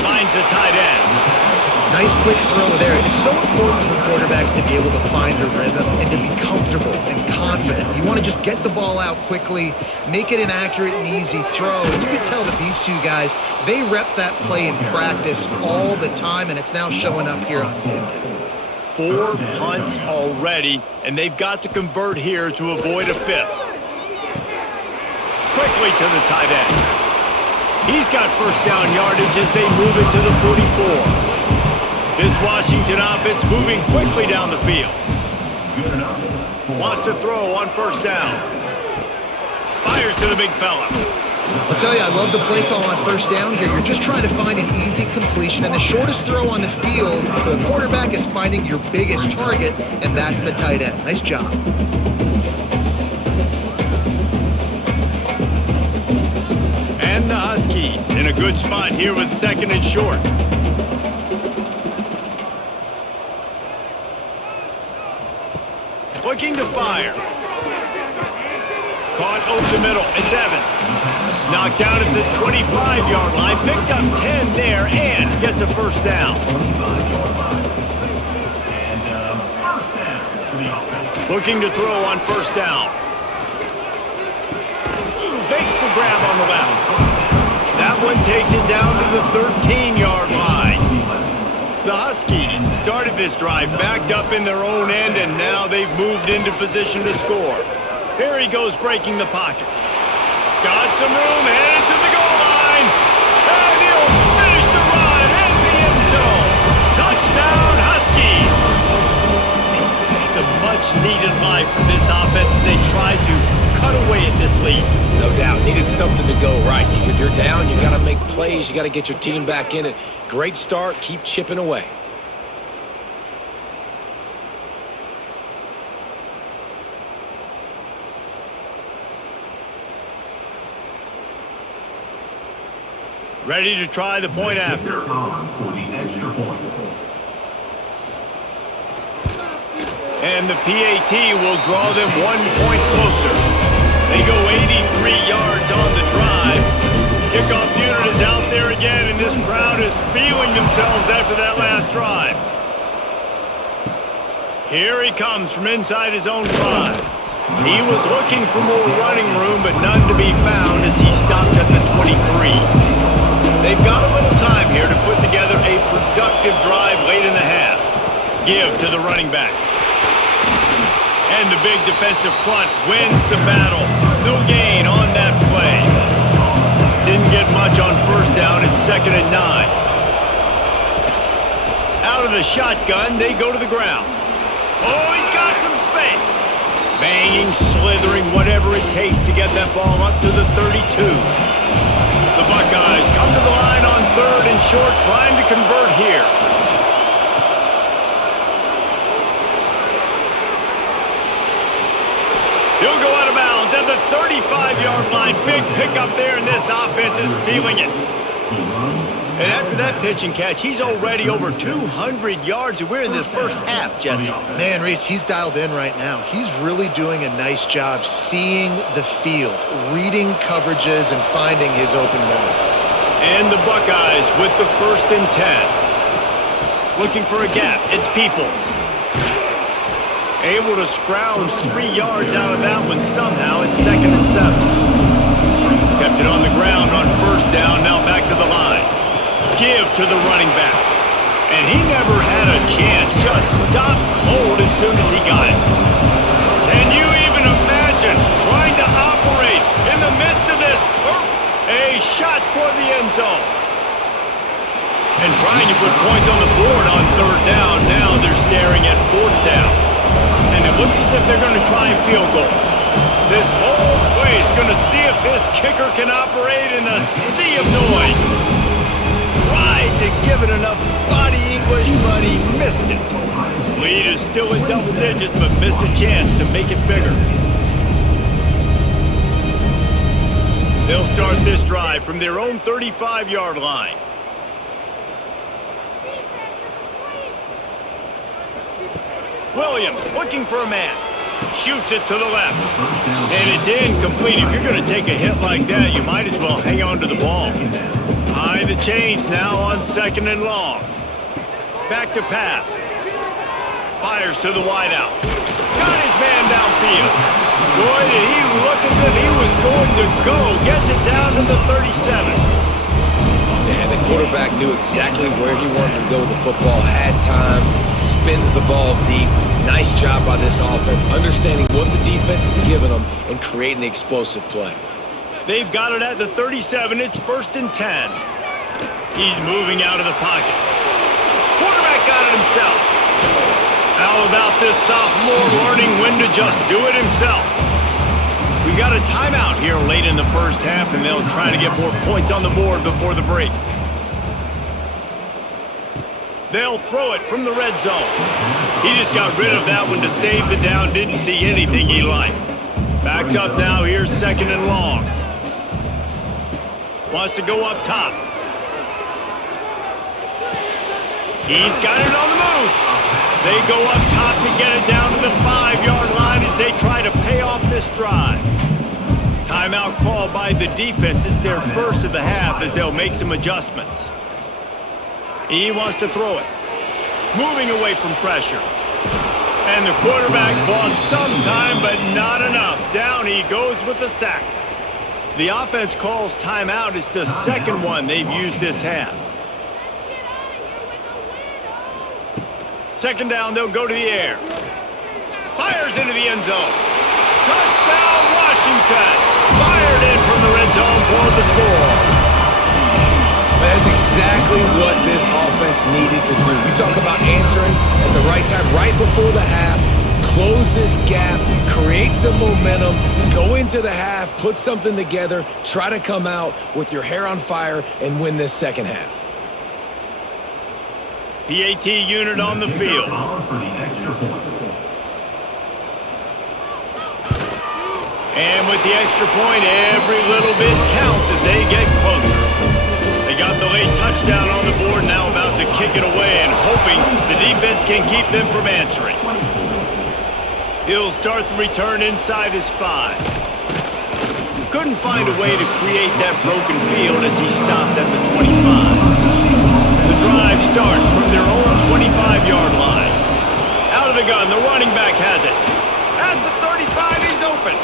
Finds the tight end. Nice quick throw there. It's so important for quarterbacks to be able to find a rhythm and to be comfortable and confident. You want to just get the ball out quickly, make it an accurate and easy throw. And you can tell that these two guys, they rep that play in practice all the time, and it's now showing up here on game day. 4 punts already, and they've got to convert here to avoid a 5th. Quickly to the tight end. He's got first down yardage as they move it to the 44. This Washington offense moving quickly down the field. Wants to throw on first down. Fires to the big fella. I'll tell you, I love the play call on first down here. You're just trying to find an easy completion, and the shortest throw on the field for the quarterback is finding your biggest target, and that's the tight end. Nice job. And the Huskies in a good spot here with 2nd and short. Looking to fire. Caught over the middle. It's Evans. Knocked down at the 25-yard line. Picked up 10 there and gets a first down. Looking to throw on first down. Makes the grab on the left. That one takes it down to the 13-yard line. The Huskies started this drive backed up in their own end, and now they've moved into position to score. Here he goes breaking the pocket. Got some room, headed to the goal line. And he'll finish the run in the end zone. Touchdown, Huskies. It's a much-needed life for this offense as they try to cut away at this lead. No doubt, needed something to go right. You're down, you got to make plays, you got to get your team back in it. Great start, keep chipping away. Ready to try the point after. And the PAT will draw them 1 point closer. They go 83 yards on the drive. Kickoff unit is out there again, and this crowd is feeling themselves after that last drive. Here he comes from inside his own 5. He was looking for more running room, but none to be found as he stopped at the 23. They've got a little time here to put together a productive drive late in the half. Give to the running back. And the big defensive front wins the battle. No gain on that play. Didn't get much on first down. It's 2nd and 9. Out of the shotgun, they go to the ground. Oh, he's got some space. Banging, slithering, whatever it takes to get that ball up to the 32. The Buckeyes come to the line on 3rd and short, trying to convert here. He'll go out of bounds at the 35-yard line. Big pickup there, and this offense is feeling it. And after that pitch and catch, he's already over 200 yards, and we're in the first half, Jesse. Man, Reese, he's dialed in right now. He's really doing a nice job seeing the field, reading coverages, and finding his open guy. And the Buckeyes with the 1st and 10. Looking for a gap. It's Peoples. Able to scrounge 3 yards out of that one somehow. It's 2nd and 7. Kept it on the ground on 1st down. Now back to the line. Give to the running back. And he never had a chance. Just stopped cold as soon as he got it. Can you even imagine trying to operate in the midst of this? A shot toward the end zone. And trying to put points on the board on 3rd down. Now they're staring at 4th down. And it looks as if they're going to try a field goal. This whole place going to see if this kicker can operate in the sea of noise. Tried to give it enough body English, but he missed it. Lead is still in double digits, but missed a chance to make it bigger. They'll start this drive from their own 35-yard line. Williams looking for a man. Shoots it to the left. And it's incomplete. If you're going to take a hit like that, you might as well hang on to the ball. Behind the chains now on 2nd and long. Back to pass. Fires to the wideout. Got his man downfield. Boy, did he look as if he was going to go. Gets it down to the 37. And the quarterback knew exactly where he wanted to go with the football, had time, spins the ball deep. Nice job by this offense, understanding what the defense is giving them and creating the explosive play. They've got it at the 37. It's 1st and 10. He's moving out of the pocket. Quarterback got it himself. How about this sophomore learning when to just do it himself? We've got a timeout here late in the first half, and they'll try to get more points on the board before the break. They'll throw it from the red zone. He just got rid of that one to save the down. Didn't see anything he liked. Backed up now. Here's 2nd and long. Wants to go up top. He's got it on the move. They go up top to get it down to the 5-yard line as they try to pay off this drive. Timeout called by the defense. It's their first of the half as they'll make some adjustments. He wants to throw it. Moving away from pressure. And the quarterback bought some time, but not enough. Down he goes with the sack. The offense calls timeout. It's the second one they've used this half. 2nd down, they'll go to the air. Fires into the end zone. Touchdown, Washington. Fired in from the red zone for the score. That's exactly what this offense needed to do. You talk about answering at the right time, right before the half, close this gap, create some momentum, go into the half, put something together, try to come out with your hair on fire and win this second half. PAT unit on the field. And with the extra point, every little bit counts as they get closer. They got the late touchdown on the board, now about to kick it away and hoping the defense can keep them from answering. He'll start the return inside his 5. Couldn't find a way to create that broken field as he stopped at the 25. The drive starts from their own 25-yard line. Out of the gun, the running back has it. At the 35, he's open.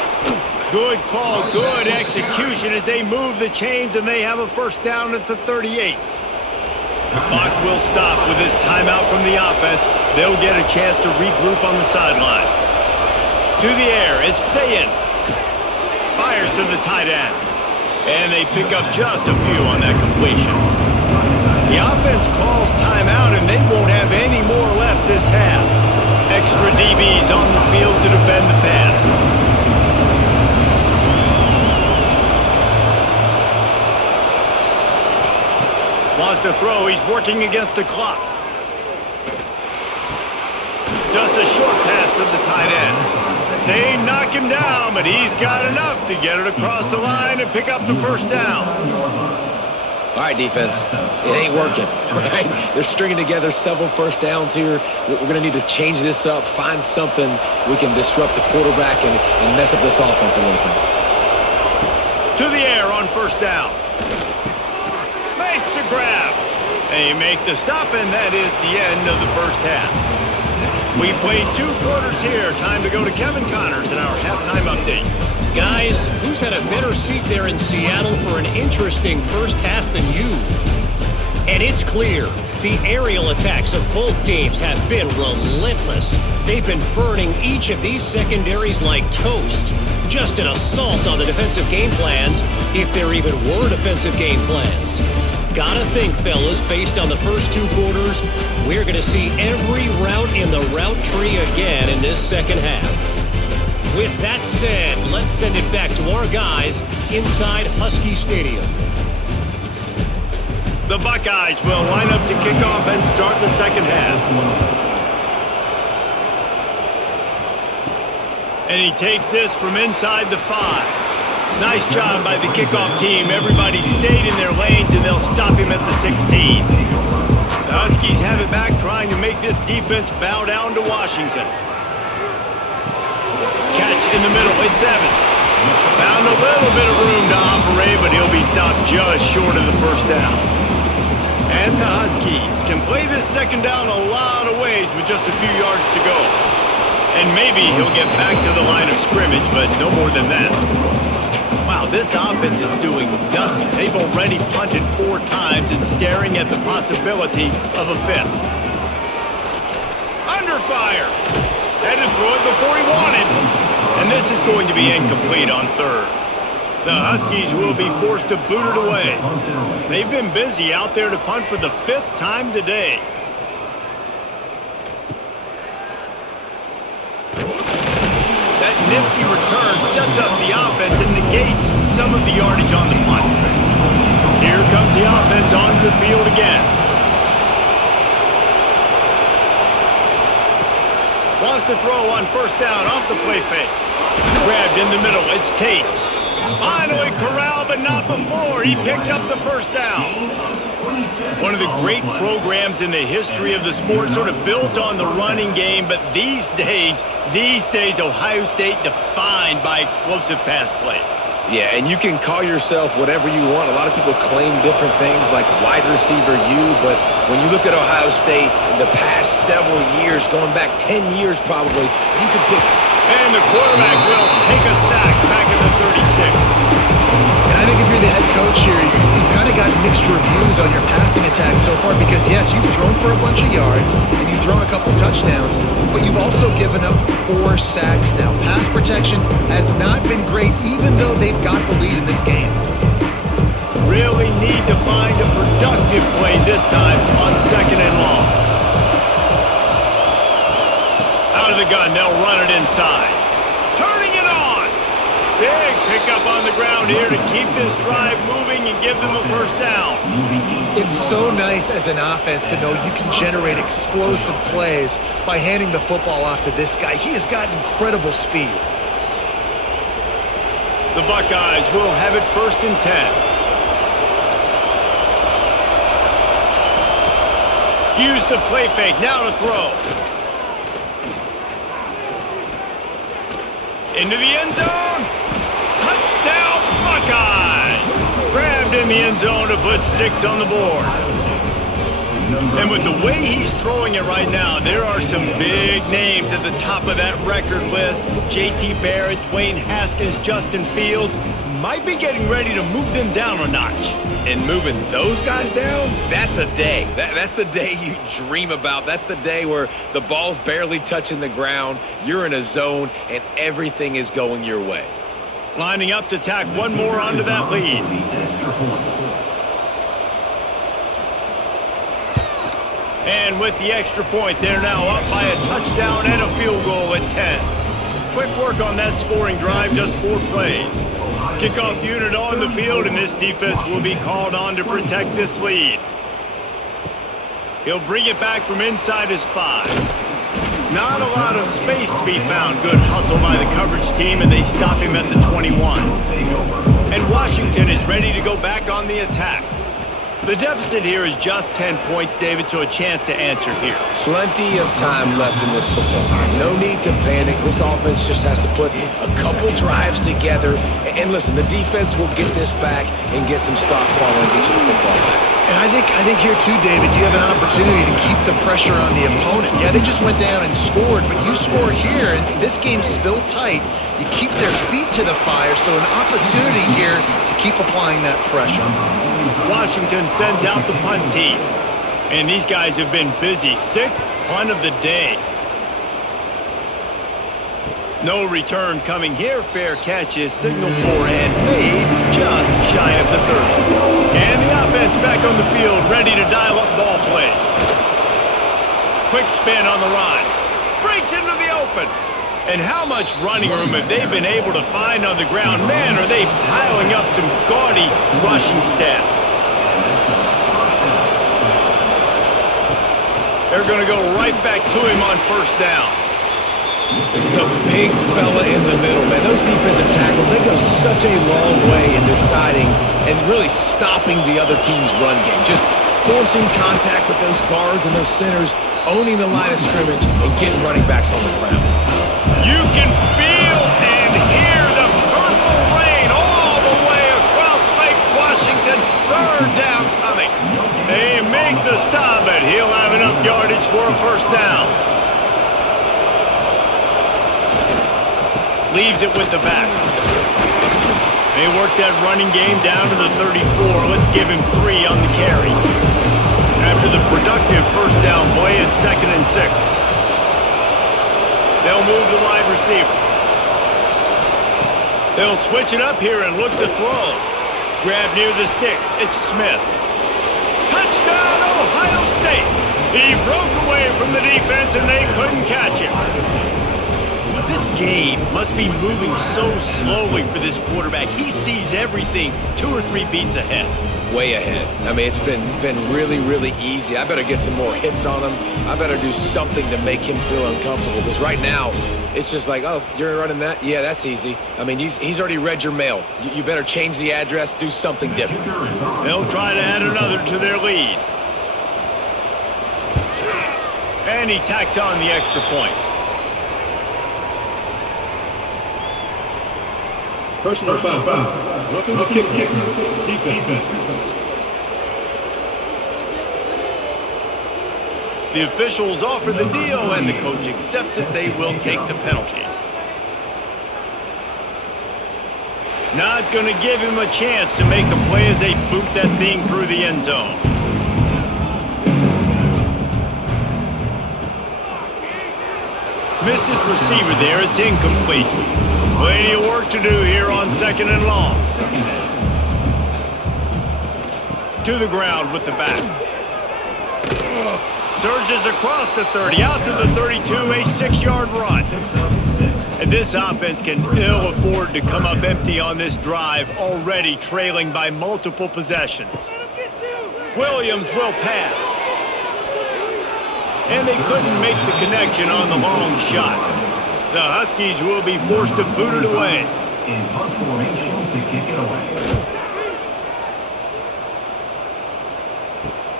Good call, good execution as they move the chains and they have a 1st down at the 38. The clock will stop with this timeout from the offense. They'll get a chance to regroup on the sideline. To the air, it's Sayin. Fires to the tight end. And they pick up just a few on that completion. The offense calls timeout and they won't have any more left this half. Extra DBs on the field to defend the pass. Wants to throw, he's working against the clock. Just a short pass to the tight end. They knock him down, but he's got enough to get it across the line and pick up the 1st down. All right, defense, it ain't working, right? They're stringing together several first downs here. We're going to need to change this up, find something we can disrupt the quarterback and mess up this offense a little bit. To the air on first down. Makes the grab. They make the stop, and that is the end of the first half. We've played 2 quarters here. Time to go to Kevin Connors in our halftime update. Guys, who's had a better seat there in Seattle for an interesting first half than you? And it's clear, the aerial attacks of both teams have been relentless. They've been burning each of these secondaries like toast. Just an assault on the defensive game plans, if there even were defensive game plans. Gotta think, fellas, based on the first 2 quarters, we're gonna see every route in the route tree again in this second half. With that said, let's send it back to our guys inside Husky Stadium. The Buckeyes will line up to kick off and start the second half. And he takes this from inside the 5. Nice job by the kickoff team. Everybody stayed in their lanes, and they'll stop him at the 16. The Huskies have it back, trying to make this defense bow down to Washington. Catch in the middle, it's Evans. Found a little bit of room to operate, but he'll be stopped just short of the first down. And the Huskies can play this second down a lot of ways with just a few yards to go. And maybe he'll get back to the line of scrimmage, but no more than that. Wow, this offense is doing nothing. They've already punted 4 times and staring at the possibility of a 5th. Under fire. Had to throw it before he wanted. And this is going to be incomplete on 3rd. The Huskies will be forced to boot it away. They've been busy out there to punt for the 5th time today. That nifty return sets up the offense and negates some of the yardage on the punt. Here comes the offense onto the field again. Wants to throw on first down off the play fake. Grabbed in the middle. It's Tate. Finally corralled, but not before. He picks up the first down. One of the great programs in the history of the sport, sort of built on the running game, but these days, Ohio State defined by explosive pass plays. Yeah, and you can call yourself whatever you want. A lot of people claim different things like wide receiver U, but when you look at Ohio State the past several years, going back 10 years probably, you could pick. And the quarterback will take a sack back at the 36. And I think if you're the head coach here, you've kind of got mixed reviews on your passing attack so far because, yes, you've thrown for a bunch of yards and you've thrown a couple touchdowns, but you've also given up 4 sacks now. Pass protection has not been great, even though they've got the lead in this game. Really need to find a productive play this time on 2nd and long. Out of the gun, they'll run it inside. Turning it on. Big pickup on the ground here to keep this drive moving and give them a first down. It's so nice as an offense to know you can generate explosive plays by handing the football off to this guy. He has got incredible speed. The Buckeyes will have it 1st and 10. Use the play fake, now to throw. Into the end zone. Touchdown, Buckeyes. Grabbed in the end zone to put 6 on the board. And with the way he's throwing it right now, there are some big names at the top of that record list. J.T. Barrett, Dwayne Haskins, Justin Fields. Might be getting ready to move them down a notch. And moving those guys down, that's a day. That's the day you dream about. That's the day where the ball's barely touching the ground, you're in a zone, and everything is going your way. Lining up to tack one more onto that lead. And with the extra point, they're now up by a touchdown and a field goal at 10. Quick work on that scoring drive, just 4 plays. Kickoff unit on the field, and this defense will be called on to protect this lead. He'll bring it back from inside his 5. Not a lot of space to be found. Good hustle by the coverage team, and they stop him at the 21. And Washington is ready to go back on the attack. The deficit here is just 10 points, David, so a chance to answer here. Plenty of time left in this football game. No need to panic. This offense just has to put a couple drives together. And listen, the defense will get this back and get some stops following each of the football back. And I think here too, David, you have an opportunity to keep the pressure on the opponent. Yeah, they just went down and scored, but you score here, and this game's still tight. You keep their feet to the fire, so an opportunity here to keep applying that pressure. Washington sends out the punt team. And these guys have been busy. 6th punt of the day. No return coming here. Fair catch is signaled for and made just shy of the 30. And the offense back on the field, ready to dial up ball plays. Quick spin on the run. Breaks into the open. And how much running room have they been able to find on the ground? Man, are they piling up some gaudy rushing stats. They're going to go right back to him on first down. The big fella in the middle, man. Those defensive tackles, they go such a long way in deciding and really stopping the other team's run game. Just forcing contact with those guards and those centers, owning the line of scrimmage, and getting running backs on the ground. You can feel and hear the purple rain all the way across Lake Washington. 3rd down coming. They make the stop, but he'll have enough yardage for a first down. Leaves it with the back. They work that running game down to the 34. Let's give him 3 on the carry. After the productive first down play, it's 2nd and 6. They'll move the wide receiver. They'll switch it up here and look to throw. Grab near the sticks. It's Smith. Touchdown, Ohio State! He broke away from the defense and they couldn't catch him. This game must be moving so slowly for this quarterback. He sees everything 2 or 3 beats ahead. Way ahead. I mean, it's been really, really easy. I better get some more hits on him. I better do something to make him feel uncomfortable. Because right now, it's just like, oh, you're running that? Yeah, that's easy. I mean, he's already read your mail. You better change the address, do something different. They'll try to add another to their lead. And he tacks on the extra point. Personal foul. Roughing the kick. Defense. The officials offer the deal, and the coach accepts it. They will take the penalty. Not going to give him a chance to make a play as they boot that thing through the end zone. Missed his receiver there. It's incomplete. Plenty of work to do here on 2nd and long. To the ground with the back. Surges across the 30, out to the 32, a 6-yard run. And this offense can ill afford to come up empty on this drive, already trailing by multiple possessions. Williams will pass. And they couldn't make the connection on the long shot. The Huskies will be forced to boot it away. In punt formation to kick it away.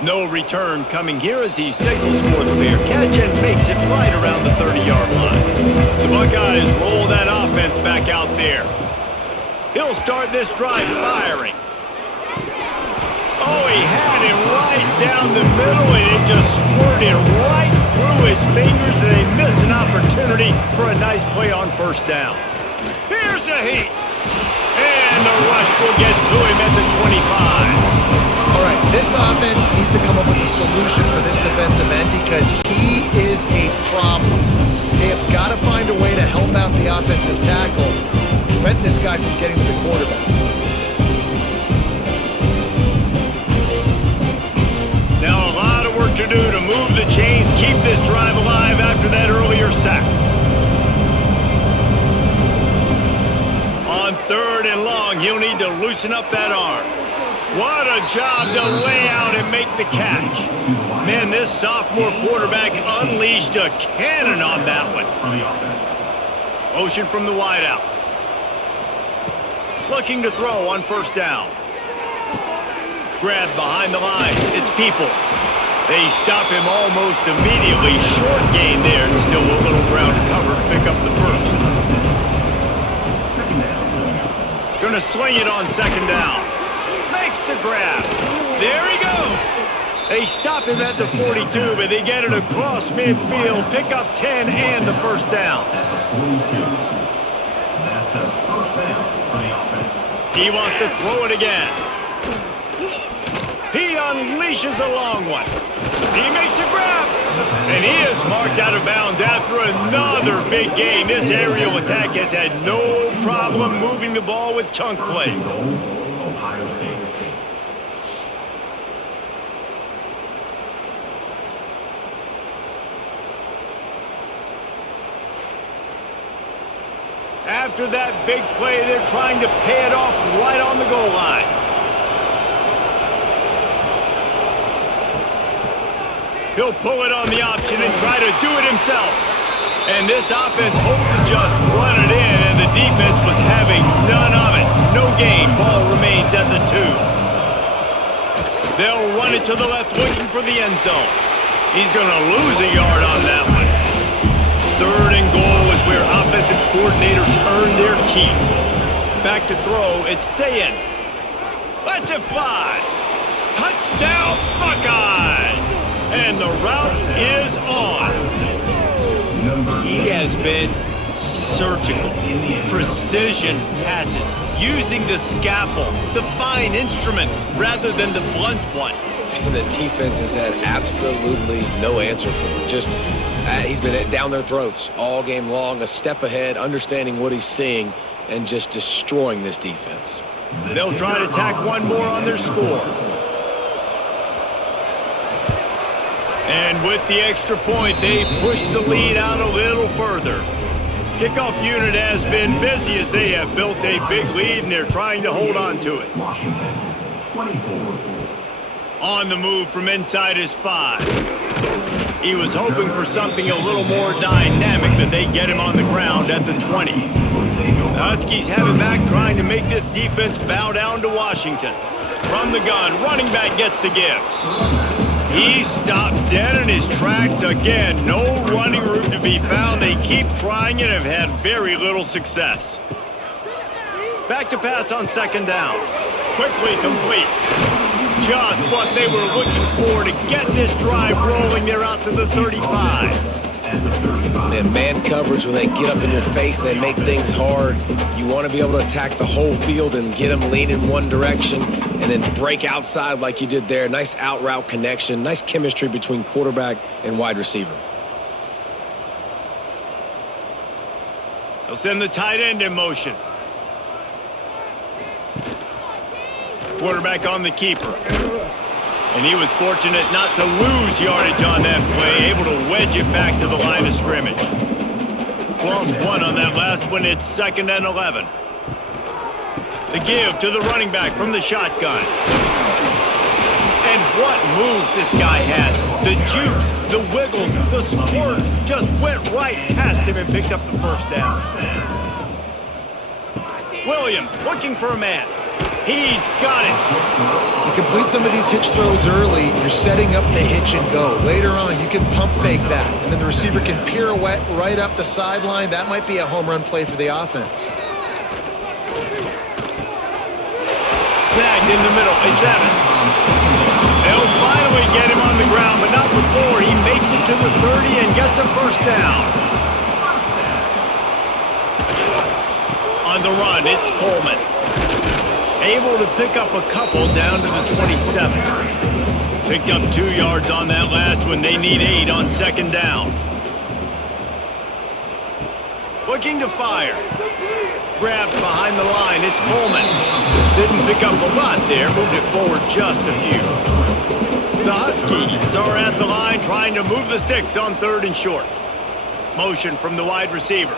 No return coming here as he signals for the fair catch and makes it right around the 30-yard line. The Buckeyes roll that offense back out there. He'll start this drive firing. Oh, he had it right down the middle, and it just squirted right through his fingers, and they miss an opportunity for a nice play on first down. Here's a heat. And the rush will get to him at the 25. All right, this offense needs to come up with a solution for this defensive end because he is a problem. They have got to find a way to help out the offensive tackle, prevent this guy from getting to the quarterback. Now a lot of work to do to move the chains, keep this drive alive after that earlier sack. On 3rd and long, he'll need to loosen up that arm. What a job to lay out and make the catch. Man, this sophomore quarterback unleashed a cannon on that one. Motion from the wideout. Looking to throw on first down. Grab behind the line. It's Peoples. They stop him almost immediately. Short gain there, and still a little ground to cover to pick up the first. Gonna swing it on second down. Makes the grab. There he goes. They stop him at the 42, but they get it across midfield. Pick up 10 and the first down. That's a first down for the offense. He wants to throw it again. He unleashes a long one. He makes a grab. And he is marked out of bounds after another big gain. This aerial attack has had no problem moving the ball with chunk plays. Ohio State. After that big play, they're trying to pay it off right on the goal line. He'll pull it on the option and try to do it himself. And this offense hoped to just run it in, and the defense was having none of it. No gain. Ball remains at the 2. They'll run it to the left, looking for the end zone. He's going to lose a yard on that one. 3rd and goal is where offensive coordinators earn their keep. Back to throw, it's Sayin. Lets it fly. Touchdown, Buckeyes! And the route is on. He has been surgical. Precision passes, using the scalpel, the fine instrument, rather than the blunt one. And the defense has had absolutely no answer for him. Just, he's been down their throats all game long, a step ahead, understanding what he's seeing, and just destroying this defense. They'll try to tack one more on their score. And with the extra point, they push the lead out a little further. Kickoff unit has been busy as they have built a big lead, and they're trying to hold on to it. Washington, 24. On the move from inside his 5. He was hoping for something a little more dynamic, but they get him on the ground at the 20. The Huskies have it back, trying to make this defense bow down to Washington. From the gun, running back gets to give. He stopped dead in his tracks again. No running room to be found. They keep trying and have had very little success. Back to pass on second down. Quickly complete. Just what they were looking for to get this drive rolling. They're out to the 35. And man coverage, when they get up in your face, they make things hard. You want to be able to attack the whole field and get them leaning one direction and then break outside like you did there. Nice out route connection, nice chemistry between quarterback and wide receiver. They'll send the tight end in motion. Quarterback on the keeper. And he was fortunate not to lose yardage on that play, able to wedge it back to the line of scrimmage. Lost one on that last one. It's 2nd and 11. The give to the running back from the shotgun. And what moves this guy has. The jukes, the wiggles, the squirts just went right past him and picked up the first down. Williams looking for a man. He's got it. You complete some of these hitch throws early, you're setting up the hitch and go. Later on, you can pump fake that, and then the receiver can pirouette right up the sideline. That might be a home run play for the offense. Snagged in the middle. It's Evans. They'll finally get him on the ground, but not before he makes it to the 30 and gets a first down. On the run, it's Coleman. Able to pick up a couple down to the 27. Picked up 2 yards on that last one. They need 8 on second down. Looking to fire. Grabbed behind the line. It's Coleman. Didn't pick up a lot there. Moved it forward just a few. The Huskies are at the line trying to move the sticks on 3rd and short. Motion from the wide receiver.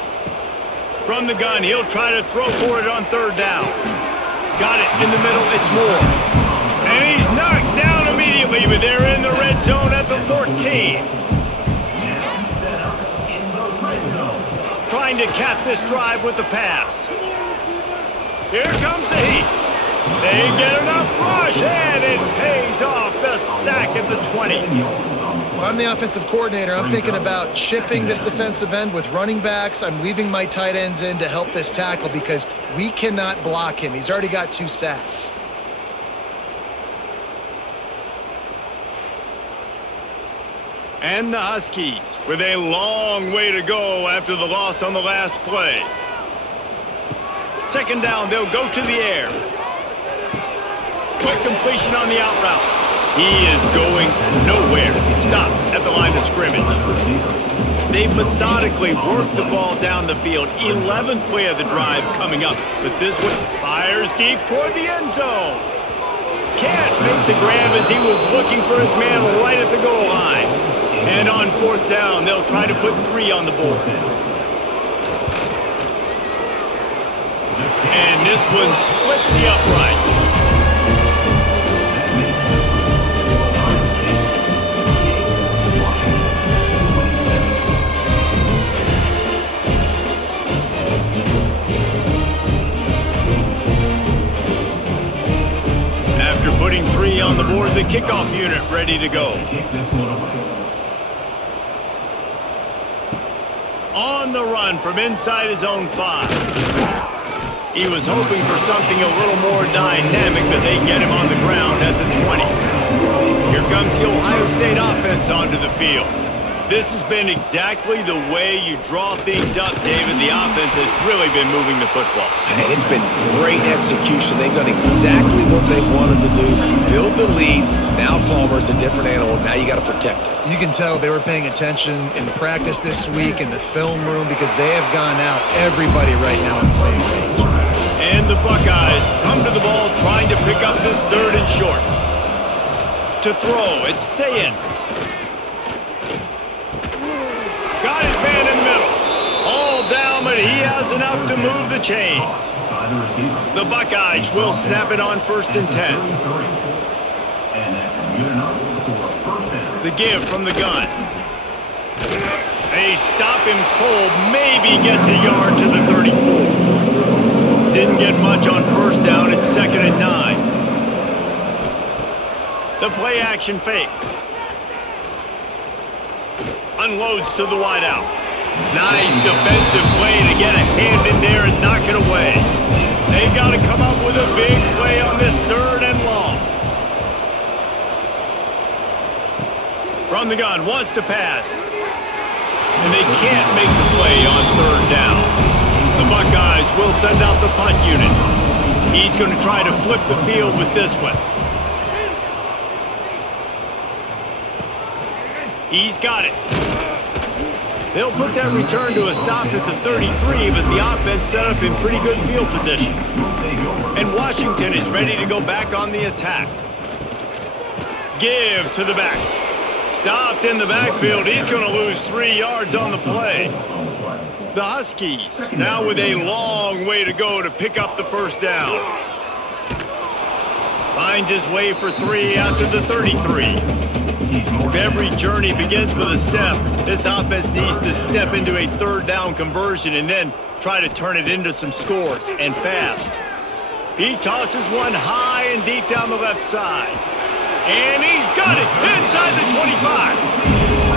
From the gun, he'll try to throw for it on 3rd down. Got it in the middle, it's Moore. And he's knocked down immediately, but they're in the red zone at the 14. Trying to cap this drive with the pass. Here comes the heat. They get enough rush, and it pays off the sack at the 20. If I'm the offensive coordinator, I'm thinking about chipping this defensive end with running backs. I'm leaving my tight ends in to help this tackle because we cannot block him. He's already got 2 sacks. And the Huskies with a long way to go after the loss on the last play. Second down, they'll go to the air. Quick completion on the out route. He is going nowhere. Stop at the line of scrimmage. They methodically worked the ball down the field. 11th play of the drive coming up. But this one fires deep toward the end zone. Can't make the grab as he was looking for his man right at the goal line. And on 4th down, they'll try to put 3 on the board. And this one splits the uprights. After putting 3 on the board, the kickoff unit ready to go. On the run from inside his own 5. He was hoping for something a little more dynamic, but they get him on the ground at the 20. Here comes the Ohio State offense onto the field. This has been exactly the way you draw things up, David. The offense has really been moving the football. And it's been great execution. They've done exactly what they've wanted to do. Build the lead. Now Palmer's a different animal. Now you got to protect it. You can tell they were paying attention in practice this week in the film room because they have gone out everybody right now on the same page. And the Buckeyes come to the ball trying to pick up this 3rd and short. To throw, it's Sayin. Got his man in the middle. All down, but he has enough to move the chains. The Buckeyes will snap it on 1st and 10. The give from the gun. They stop him cold, maybe gets a yard to the 34. Didn't get much on 1st down, it's 2nd and 9. The play action fake. Unloads to the wideout. Nice defensive play to get a hand in there and knock it away. They've got to come up with a big play on this 3rd and long. From the gun, wants to pass. And they can't make the play on 3rd down. The Buckeyes will send out the punt unit. He's going to try to flip the field with this one. He's got it. They'll put that return to a stop at the 33, but the offense set up in pretty good field position. And Washington is ready to go back on the attack. Give to the back. Stopped in the backfield. He's going to lose 3 yards on the play. The Huskies now with a long way to go to pick up the 1st down. Finds his way for 3 out to the 33. If every journey begins with a step, this offense needs to step into a 3rd down conversion and then try to turn it into some scores, and fast. He tosses one high and deep down the left side. And he's got it inside the 25.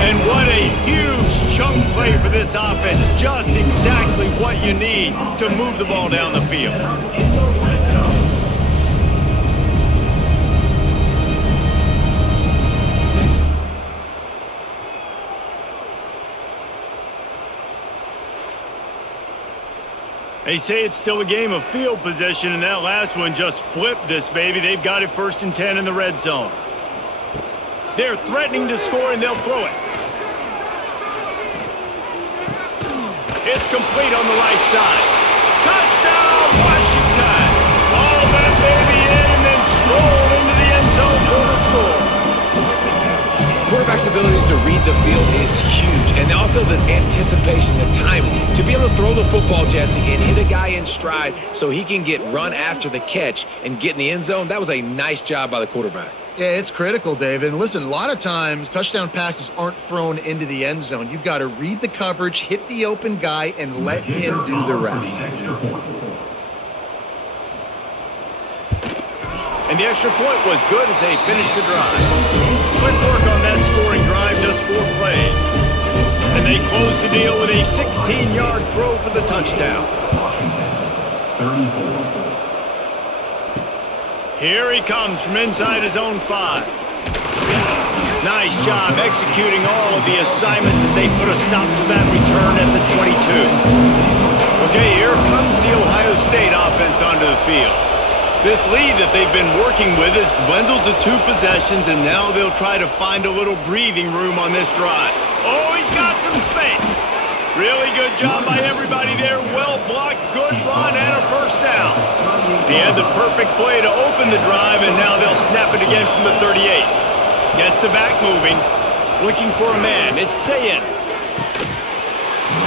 And what a huge chunk play for this offense. Just exactly what you need to move the ball down the field. They say it's still a game of field position, and that last one just flipped this baby. They've got it 1st and 10 in the red zone. They're threatening to score, and they'll throw it. It's complete on the right side. Touchdown, Washington! All that baby in and then stroll into the end zone for the score. Quarterback's abilities to read the field is huge, and also the anticipation, the timing. To be able to throw the football, Jesse, and hit a guy in stride so he can get run after the catch and get in the end zone, that was a nice job by the quarterback. Yeah, it's critical, David. And listen, a lot of times touchdown passes aren't thrown into the end zone. You've got to read the coverage, hit the open guy, and let him do the rest. And the extra point was good as they finished the drive. Quick work on that scoring drive, just 4 plays. And they closed the deal with a 16-yard throw for the touchdown. Washington, 34. Here he comes from inside his own 5. Nice job executing all of the assignments as they put a stop to that return at the 22. Okay, here comes the Ohio State offense onto the field. This lead that they've been working with has dwindled to 2 possessions, and now they'll try to find a little breathing room on this drive. Oh, he's got some space. Really good job by everybody there. Well blocked, good run, and a first down. He had the perfect play to open the drive, and now they'll snap it again from the 38. Gets the back moving, looking for a man. It's Sayin.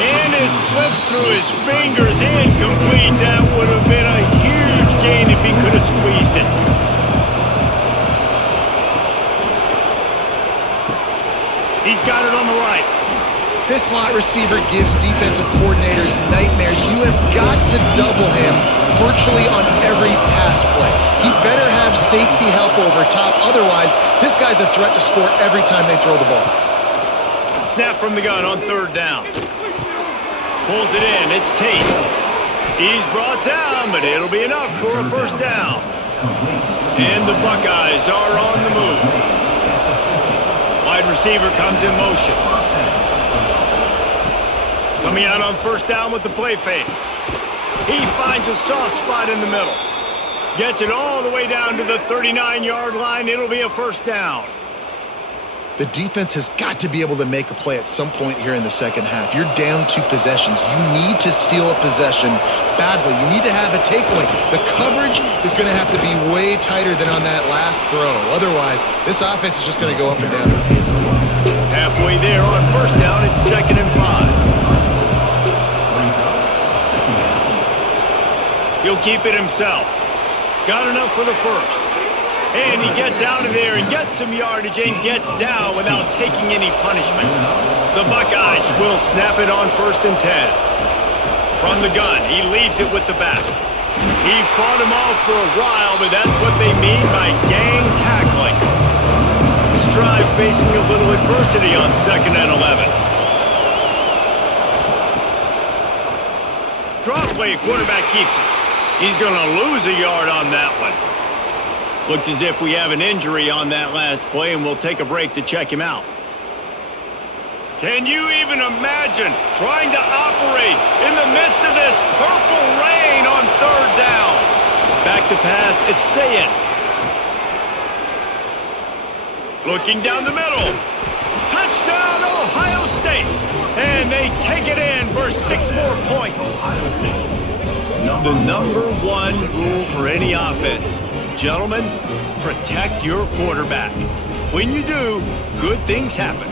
And it slips through his fingers, incomplete. That would have been a huge gain if he could have squeezed it. He's got it on the right. This slot receiver gives defensive coordinators nightmares. You have got to double him virtually on every pass play. He better have safety help over top. Otherwise, this guy's a threat to score every time they throw the ball. Snap from the gun on 3rd down. Pulls it in. It's Tate. He's brought down, but it'll be enough for a first down. And the Buckeyes are on the move. Wide receiver comes in motion. Coming out on 1st down with the play fake. He finds a soft spot in the middle. Gets it all the way down to the 39-yard line. It'll be a first down. The defense has got to be able to make a play at some point here in the second half. You're down 2 possessions. You need to steal a possession badly. You need to have a takeaway. The coverage is going to have to be way tighter than on that last throw. Otherwise, this offense is just going to go up and down the field. Halfway there on 1st down, it's 2nd and 5. He'll keep it himself. Got enough for the first. And he gets out of there and gets some yardage and gets down without taking any punishment. The Buckeyes will snap it on 1st and 10. From the gun, he leaves it with the back. He fought him off for a while, but that's what they mean by gang tackling. This drive facing a little adversity on 2nd and 11. Drop play, quarterback keeps it. He's going to lose a yard on that one. Looks as if we have an injury on that last play, and we'll take a break to check him out. Can you even imagine trying to operate in the midst of this purple rain on 3rd down? Back to pass, it's Sayin. Looking down the middle. Touchdown, Ohio State. And they take it in for 6 more points. The number 1 rule for any offense. Gentlemen, protect your quarterback. When you do, good things happen.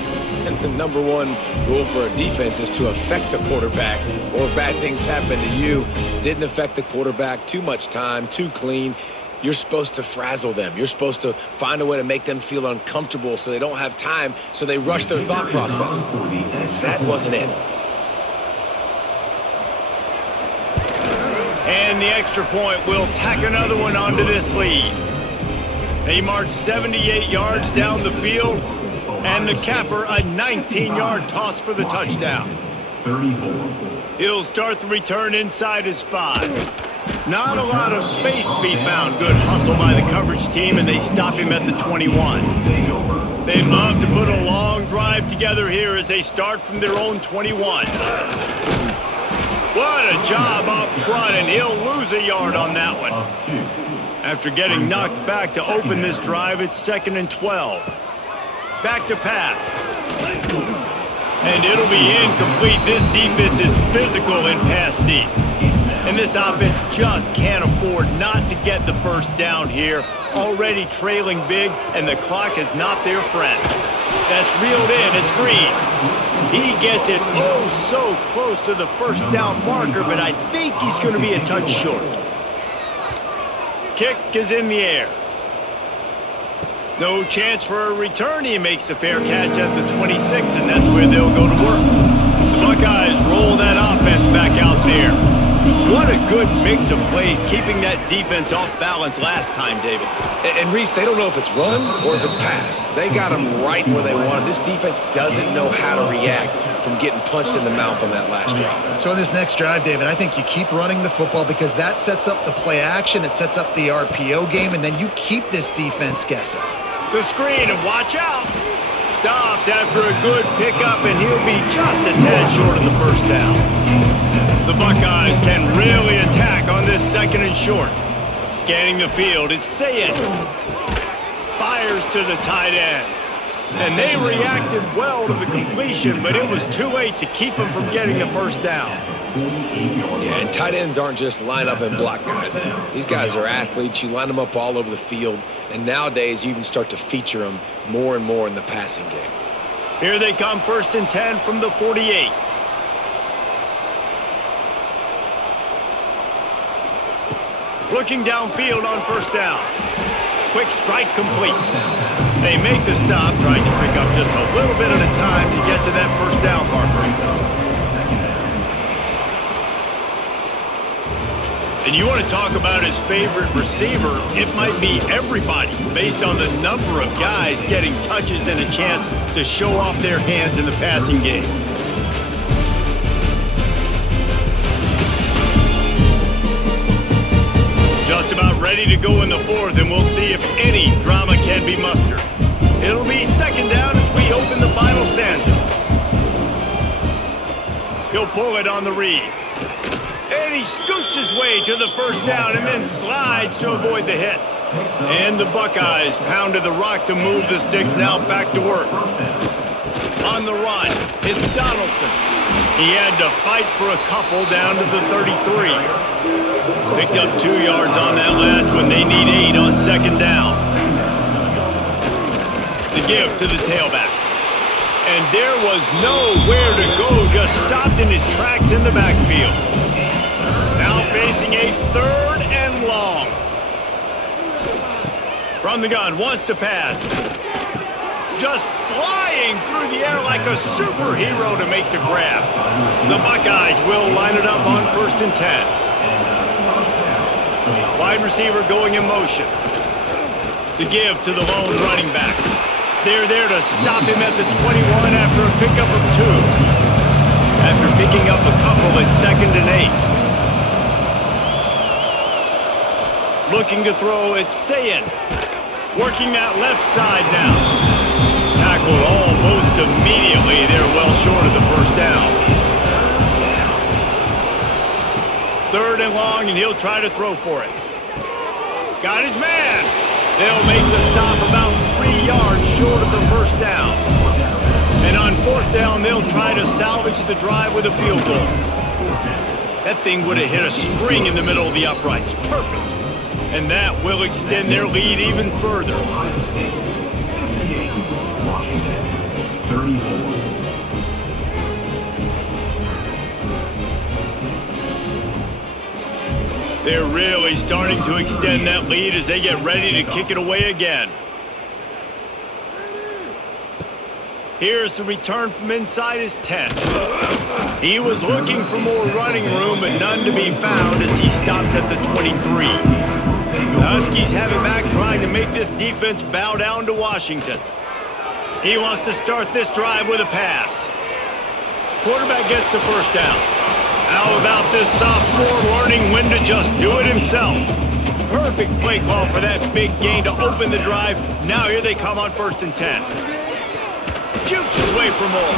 And the number 1 rule for a defense is to affect the quarterback, or bad things happen to you. Didn't affect the quarterback, too much time, too clean. You're supposed to frazzle them. You're supposed to find a way to make them feel uncomfortable so they don't have time, so they rush their thought process. That wasn't it. And the extra point will tack another one onto this lead. They march 78 yards down the field, and the capper a 19-yard toss for the touchdown. 34. He'll start the return inside his 5. Not a lot of space to be found. Good hustle by the coverage team, and they stop him at the 21. They'd love to put a long drive together here as they start from their own 21. What a job up front, and he'll lose a yard on that one. After getting knocked back to open this drive, it's 2nd and 12. Back to pass. And it'll be incomplete. This defense is physical in pass deep. And this offense just can't afford not to get the first down here. Already trailing big, and the clock is not their friend. That's reeled in. It's Green. He gets it oh so close to the first down marker, but I think he's going to be a touch short. Kick is in the air. No chance for a return. He makes the fair catch at the 26, and that's where they'll go to work. The Buckeyes roll that offense back out there. What a good mix of plays, keeping that defense off balance last time, David. And Reese, they don't know if it's run or if it's pass. They got them right where they want it. This defense doesn't know how to react from getting punched in the mouth on that last drive. So in this next drive, David, I think you keep running the football because that sets up the play action, it sets up the RPO game, and then you keep this defense guessing. The screen, and watch out. Stopped after a good pickup, and he'll be just a tad short of the first down. The Buckeyes can really attack on this 2nd and short. Scanning the field, it's Sayed. Fires to the tight end. And they reacted well to the completion, but it was too late to keep them from getting the first down. Yeah, and tight ends aren't just line up and block guys. These guys are athletes. You line them up all over the field. And nowadays, you even start to feature them more and more in the passing game. Here they come, 1st and 10 from the 48. Looking downfield on 1st down. Quick strike complete. They make the stop, trying to pick up just a little bit at a time to get to that 1st down marker. And you want to talk about his favorite receiver, it might be everybody, based on the number of guys getting touches and a chance to show off their hands in the passing game. Just about ready to go in the 4th, and we'll see if any drama can be mustered. It'll be 2nd down as we open the final stanza. He'll pull it on the read. And he scoots his way to the 1st down and then slides to avoid the hit. And the Buckeyes pounded the rock to move the sticks, now back to work. On the run, it's Donaldson. He had to fight for a couple down to the 33. Picked up 2 yards on that last one. They need 8 on 2nd down. The give to the tailback. And there was nowhere to go, just stopped in his tracks in the backfield. Now facing a 3rd and long. From the gun, wants to pass. Just flying through the air like a superhero to make the grab. The Buckeyes will line it up on 1st and 10. Wide receiver going in motion. The give to the lone running back. They're there to stop him at the 21 after a pickup of 2. After picking up a couple at 2nd and 8. Looking to throw, it's Sayed. Working that left side now. Tackled almost immediately. They're well short of the 1st down. 3rd and long, and he'll try to throw for it. Got his man. They'll make the stop about 3 yards short of the 1st down. And on 4th down, they'll try to salvage the drive with a field goal. That thing would have hit a string in the middle of the uprights. Perfect. And that will extend their lead even further. They're really starting to extend that lead as they get ready to kick it away again. Here's the return from inside his 10. He was looking for more running room, but none to be found as he stopped at the 23. The Huskies have it back, trying to make this defense bow down to Washington. He wants to start this drive with a pass. Quarterback gets the 1st down. How about this sophomore learning when to just do it himself? Perfect play call for that big gain to open the drive. Now here they come on 1st and 10. Shoots his way for more.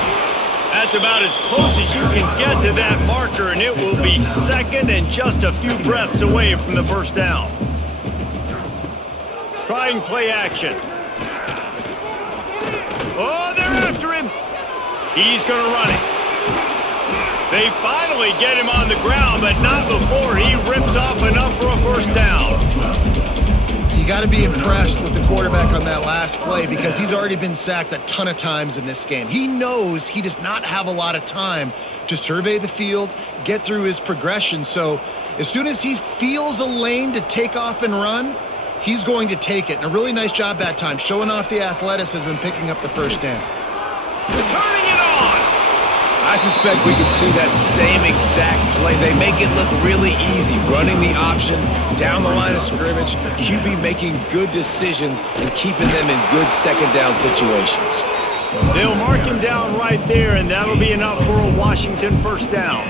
That's about as close as you can get to that marker, and it will be 2nd and just a few breaths away from the 1st down. Trying play action. Oh, they're after him. He's going to run it. They finally get him on the ground, but not before he rips off enough for a 1st down. You got to be impressed with the quarterback on that last play because he's already been sacked a ton of times in this game. He knows he does not have a lot of time to survey the field, get through his progression. So as soon as he feels a lane to take off and run, he's going to take it. And a really nice job that time, showing off the athleticism and picking up the 1st down. Turning it on. I suspect we could see that same exact play. They make it look really easy, running the option down the line of scrimmage, QB making good decisions and keeping them in good second down situations. They'll mark him down right there, and that'll be enough for a Washington first down.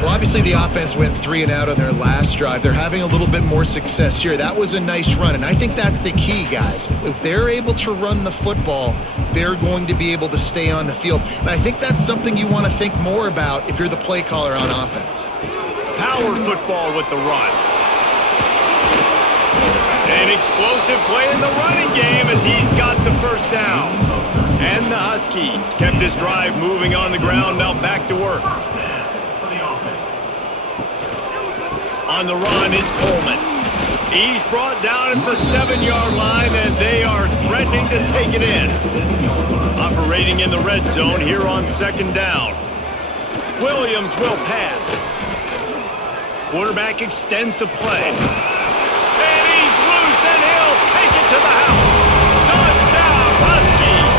Well, obviously the offense went 3 and out on their last drive. They're having a little bit more success here. That was a nice run, and I think that's the key, guys. If they're able to run the football, they're going to be able to stay on the field. And I think that's something you want to think more about if you're the play caller on offense. Power football with the run. An explosive play in the running game as he's got the first down. And the Huskies kept this drive moving on the ground, now back to work. On the run, it's Coleman. He's brought down at the 7-yard line, and they are threatening to take it in. Operating in the red zone here on second down. Williams will pass. Quarterback extends the play. And he's loose, and he'll take it to the house. Touchdown, Huskies!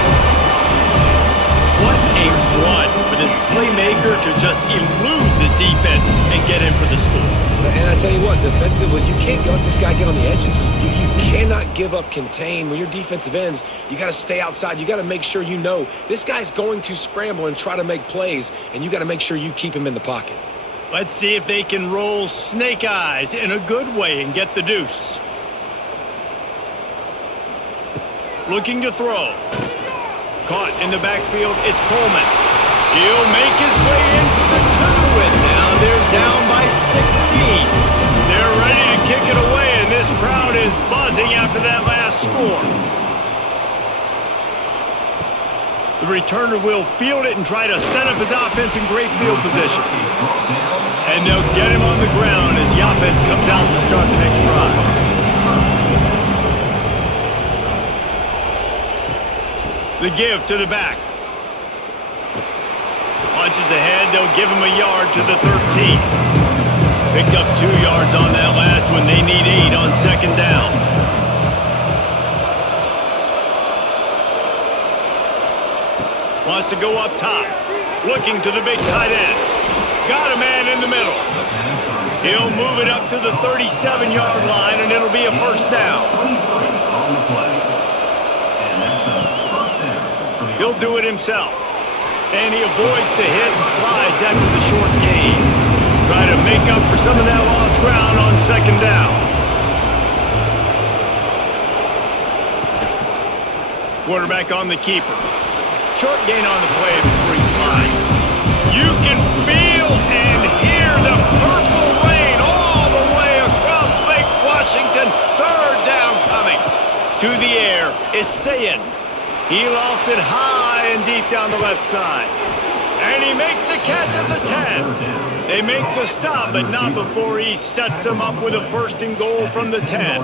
What a run for this playmaker to just elude the defense and get in for the score. And I tell you what, defensively, you can't let this guy get on the edges. You cannot give up contain. When you're defensive ends, you got to stay outside. You got to make sure you know this guy's going to scramble and try to make plays, and you got to make sure you keep him in the pocket. Let's see if they can roll snake eyes in a good way and get the deuce. Looking to throw. Caught in the backfield, it's Coleman. He'll make his way in for the 2, and now they're down by 16. They're ready to kick it away, and this crowd is buzzing after that last score. The returner will field it and try to set up his offense in great field position. And they'll get him on the ground as the offense comes out to start the next drive. The give to the back. Punches ahead, they'll give him a yard to the 13. Picked up 2 yards on that last one. They need 8 on second down. Wants to go up top. Looking to the big tight end. Got a man in the middle. He'll move it up to the 37-yard line, and it'll be a first down. He'll do it himself. And he avoids the hit and slides after the short gain. Try to make up for some of that lost ground on second down. Quarterback on the keeper. Short gain on the play before he slides. You can feel and hear the purple rain all the way across Lake Washington. Third down coming. To the air, it's Sayin. He lofts it high and deep down the left side. And he makes the catch at the 10. They make the stop, but not before he sets them up with a first and goal from the 10.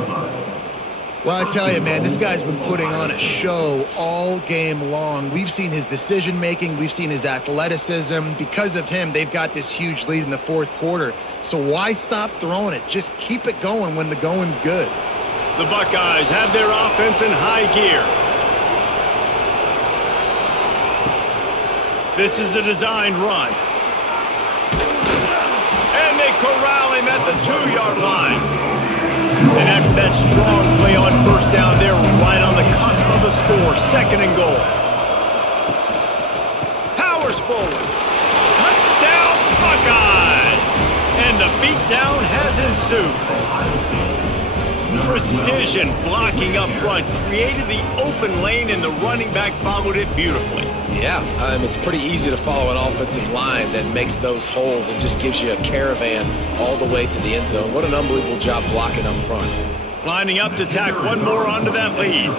Well, I tell you, man, this guy's been putting on a show all game long. We've seen his decision-making. We've seen his athleticism. Because of him, they've got this huge lead in the fourth quarter. So why stop throwing it? Just keep it going when the going's good. The Buckeyes have their offense in high gear. This is a designed run. And they corral him at the 2-yard line. And after that strong play on first down, they're right on the cusp of a score. Second and goal. Powers forward. Touchdown, Buckeyes! And the beatdown has ensued. Precision blocking up front created the open lane, and the running back followed it beautifully. Yeah, it's pretty easy to follow an offensive line that makes those holes and just gives you a caravan all the way to the end zone. What an unbelievable job blocking up front. Lining up to tack one more onto that lead.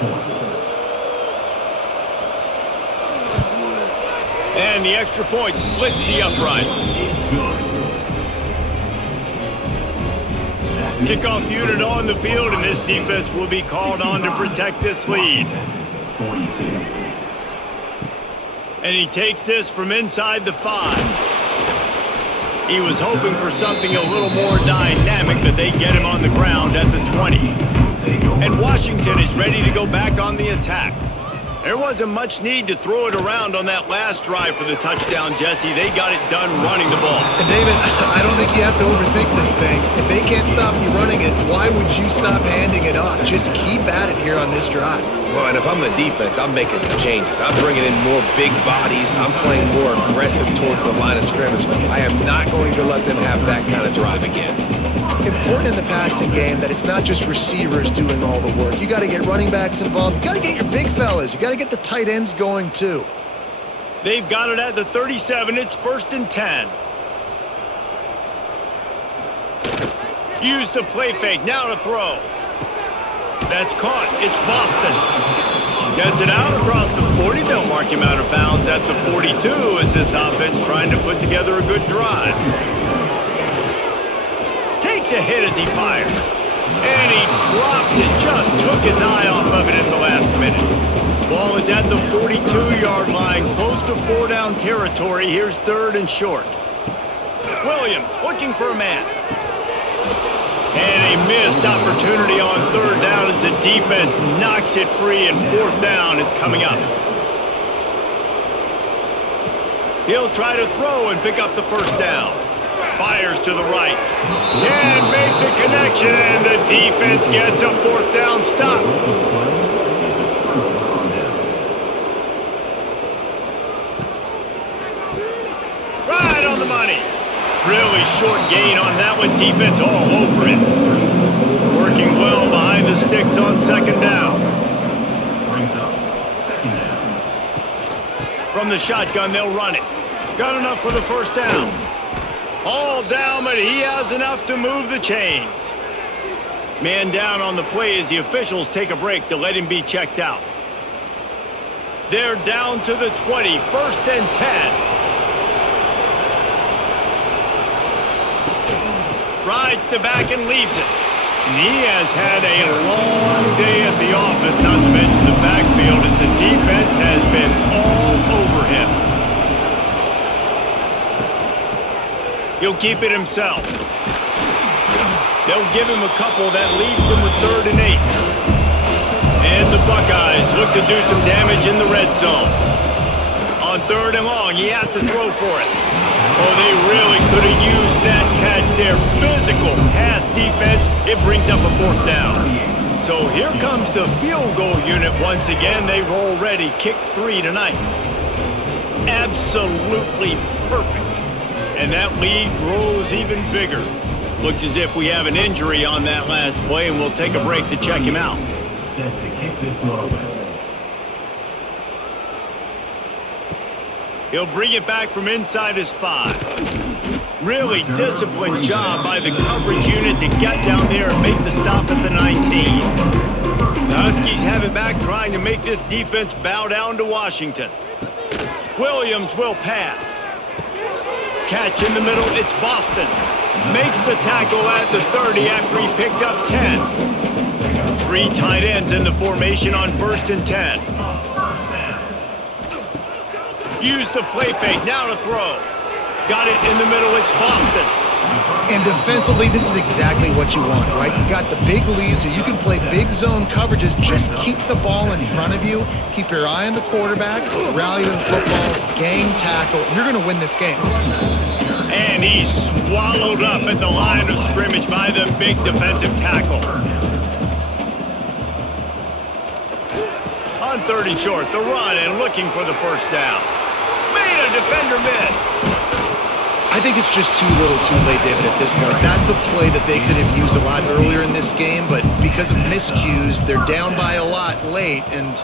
And the extra point splits the uprights. Kickoff unit on the field, and this defense will be called on to protect this lead. And he takes this from inside the 5. He was hoping for something a little more dynamic, but they get him on the ground at the 20. And Washington is ready to go back on the attack. There wasn't much need to throw it around on that last drive for the touchdown, Jesse. They got it done running the ball. And David, I don't think you have to overthink this thing. If they can't stop you running it, why would you stop handing it off? Just keep at it here on this drive. Well, and if I'm the defense, I'm making some changes. I'm bringing in more big bodies. I'm playing more aggressive towards the line of scrimmage. I am not going to let them have that kind of drive again. Important in the passing game that it's not just receivers doing all the work. You got to get running backs involved. You got to get your big fellas. You got to get the tight ends going too. They've got it at the 37. It's 1st and 10. Use the play fake. Now to throw. That's caught. It's Boston. Gets it out across the 40. They'll mark him out of bounds at the 42 as this offense trying to put together a good drive. Takes a hit as he fires. And he drops it. Just took his eye off of it at the last minute. Ball is at the 42-yard line, close to 4-down territory. Here's 3rd and short. Williams looking for a man. And a missed opportunity on 3rd down as the defense knocks it free, and 4th down is coming up. He'll try to throw and pick up the 1st down. Fires to the right. Can't make the connection, and the defense gets a 4th down stop. Right on the money. Really short gain on that one. Defense all over it. Working well behind the sticks on 2nd down. Brings up 2nd down. From the shotgun, they'll run it. Got enough for the 1st down. All down, but he has enough to move the chains. Man down on the play as the officials take a break to let him be checked out. They're down to the 20, 1st and 10. Rides the back and leaves it. And he has had a long day at the office, not to mention the backfield, as the defense has been all over him. He'll keep it himself. They'll give him a couple that leaves him with 3rd and 8. And the Buckeyes look to do some damage in the red zone. On 3rd and long, he has to throw for it. Oh, they really could have used that catch there. Physical pass defense. It brings up a 4th down. So here comes the field goal unit once again. They've already kicked 3 tonight. Absolutely perfect. And that lead grows even bigger. Looks as if we have an injury on that last play, and we'll take a break to check him out. Set to kick this one away. He'll bring it back from inside his 5. Really disciplined job by the coverage unit to get down there and make the stop at the 19. The Huskies have it back, trying to make this defense bow down to Washington. Williams will pass. Catch in the middle, it's Boston. Makes the tackle at the 30 after he picked up 10. 3 tight ends in the formation on 1st and 10. Use the play fake, now to throw. Got it in the middle, it's Boston. And defensively, this is exactly what you want, right? You got the big lead, so you can play big zone coverages. Just keep the ball in front of you. Keep your eye on the quarterback. Rally to the football. Gang tackle. You're going to win this game. And he's swallowed up at the line of scrimmage by the big defensive tackle. On 3rd and short, the run and looking for the 1st down. Made a defender miss. I think it's just too little too late, David, at this point. That's a play that they could have used a lot earlier in this game, but because of miscues, they're down by a lot late, and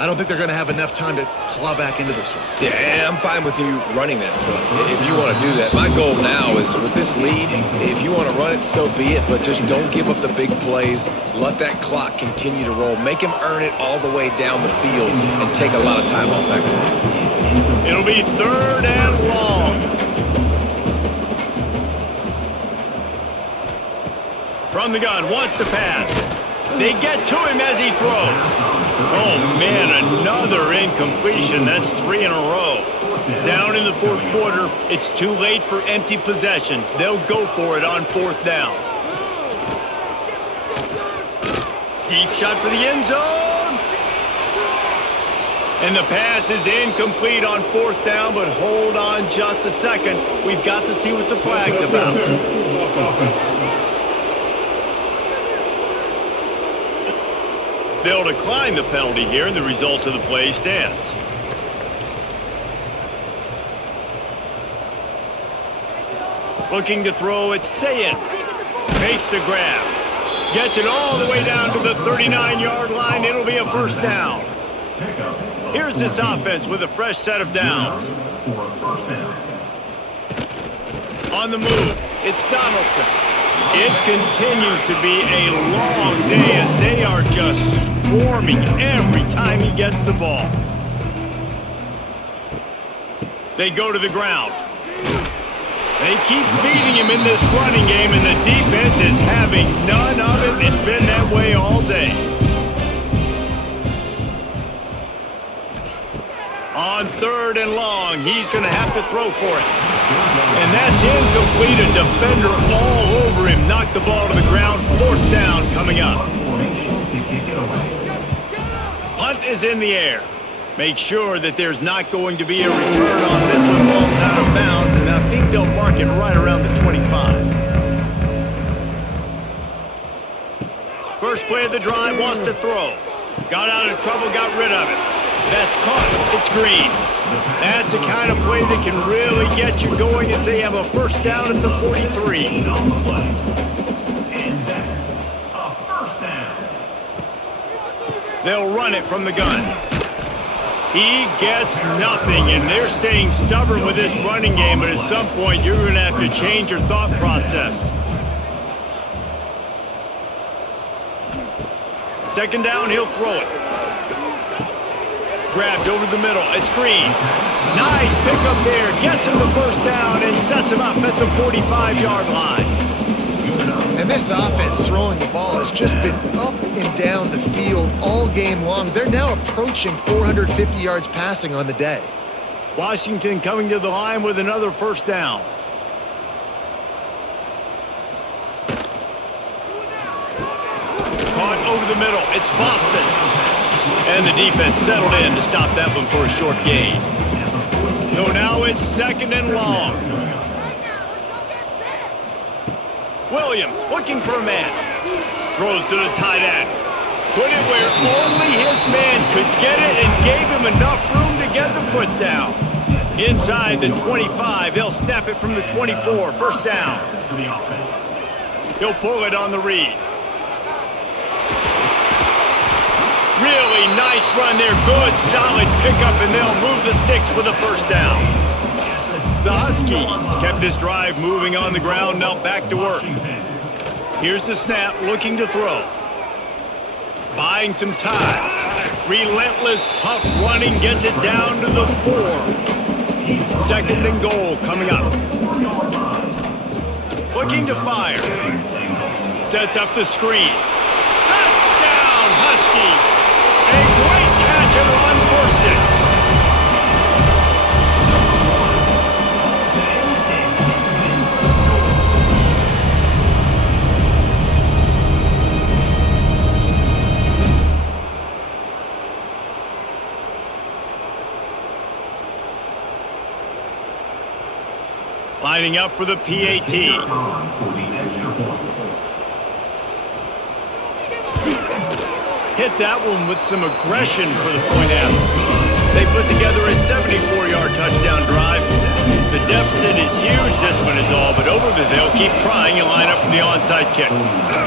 I don't think they're going to have enough time to claw back into this one. Yeah, and I'm fine with you running that play if you want to do that. My goal now is with this lead, if you want to run it, so be it, but just don't give up the big plays. Let that clock continue to roll. Make him earn it all the way down the field and take a lot of time off that clock. It'll be 3rd and long. From the gun, wants to pass. They get to him as he throws. Oh, man, another incompletion. That's 3 in a row. Down in the 4th quarter, it's too late for empty possessions. They'll go for it on 4th down. Deep shot for the end zone. And the pass is incomplete on 4th down, but hold on just a second. We've got to see what the flag's about. They'll decline the penalty here, and the result of the play stands. Looking to throw it, Sayin. Makes the grab. Gets it all the way down to the 39-yard line. It'll be a first down. Here's this offense with a fresh set of downs. On the move, it's Donaldson. It continues to be a long day as they are just swarming every time he gets the ball. They go to the ground. They keep feeding him in this running game, and the defense is having none of it. It's been that way all day. On 3rd and long, he's going to have to throw for it. And that's incomplete. A defender all over him. Knocked the ball to the ground. 4th down coming up. Punt is in the air. Make sure that there's not going to be a return on this one. Ball's out of bounds, and I think they'll mark it right around the 25. First play of the drive, wants to throw. Got out of trouble, got rid of it. That's caught. It's Green. That's the kind of play that can really get you going as they have a first down at the 43. And that's a first down. They'll run it from the gun. He gets nothing, and they're staying stubborn with this running game, but at some point you're going to have to change your thought process. Second down, he'll throw it. Grabbed over the middle. It's Green. Nice pickup there. Gets him the first down and sets him up at the 45-yard line. And this offense throwing the ball has just been up and down the field all game long. They're now approaching 450 yards passing on the day. Washington coming to the line with another first down. Caught over the middle. It's Boston. And the defense settled in to stop that one for a short gain. So now it's 2nd and long. Williams looking for a man. Throws to the tight end. Put it where only his man could get it and gave him enough room to get the foot down. Inside the 25, they'll snap it from the 24. First down. He'll pull it on the read. Really nice run there. Good, solid pickup, and they'll move the sticks with a first down. The Huskies kept this drive moving on the ground, now back to work. Here's the snap, looking to throw. Buying some time. Relentless, tough running, gets it down to the 4. 2nd and goal coming up. Looking to fire. Sets up the screen. Touchdown, Huskies! A great catch and run for 6. Lining up for the PAT. Hit that one with some aggression for the point after. They put together a 74-yard touchdown drive. The deficit is huge, this one is all, but over the they'll keep trying and line up for the onside kick.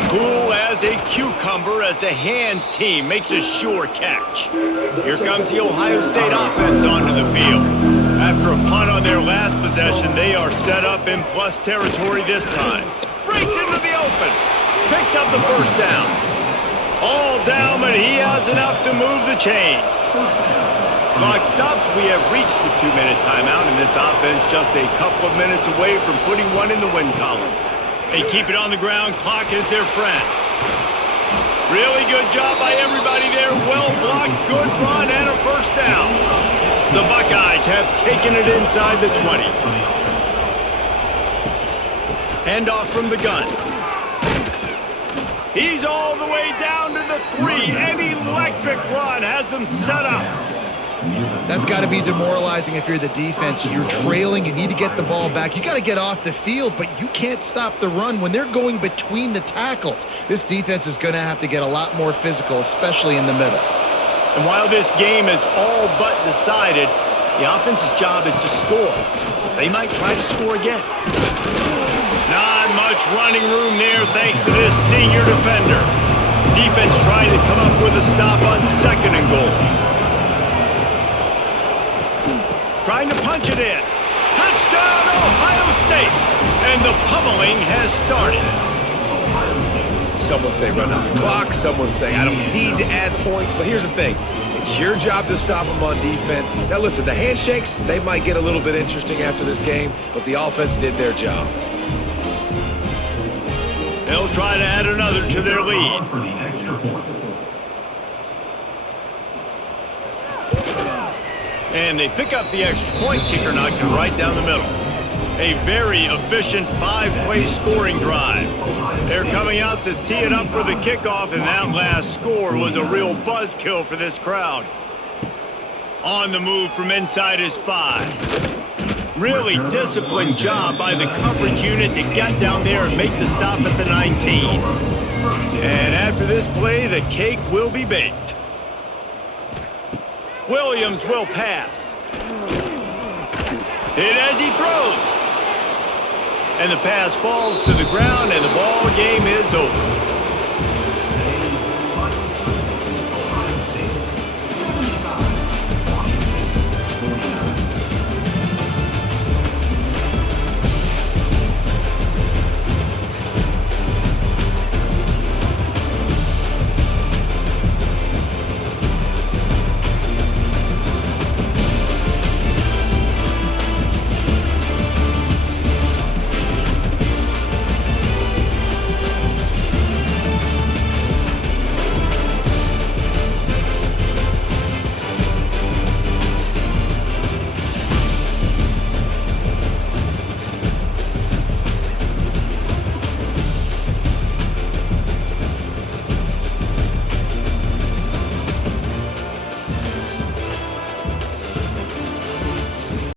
Cool as a cucumber as the hands team makes a sure catch. Here comes the Ohio State offense onto the field. After a punt on their last possession, they are set up in plus territory this time. Breaks into the open. Picks up the first down. All down, but he has enough to move the chains. Clock stops. We have reached the 2-minute timeout, and this offense just a couple of minutes away from putting one in the win column. They keep it on the ground. Clock is their friend. Really good job by everybody there. Well blocked, good run, and a first down. The Buckeyes have taken it inside the 20. Handoff from the gun. He's all the way down to the 3. An electric run has them set up. That's got to be demoralizing if you're the defense. You're trailing. You need to get the ball back. You got to get off the field, but you can't stop the run when they're going between the tackles. This defense is going to have to get a lot more physical, especially in the middle. And while this game is all but decided, the offense's job is to score. So they might try to score again. Not much running room there thanks to this senior defender. Defense trying to come up with a stop on 2nd and goal. Trying to punch it in. Touchdown, Ohio State! And the pummeling has started. Someone say run out the clock. Someone say I don't need to add points. But here's the thing. It's your job to stop them on defense. Now listen, the handshakes, they might get a little bit interesting after this game, but the offense did their job. They'll try to add another to their lead. For the extra point. And they pick up the extra point. Kicker knocked it right down the middle. A very efficient 5-play scoring drive. They're coming out to tee it up for the kickoff, and that last score was a real buzzkill for this crowd. On the move from inside his 5. Really disciplined job by the coverage unit to get down there and make the stop at the 19. And after this play, the cake will be baked. Williams will pass. Hit as he throws. And the pass falls to the ground, and the ball game is over.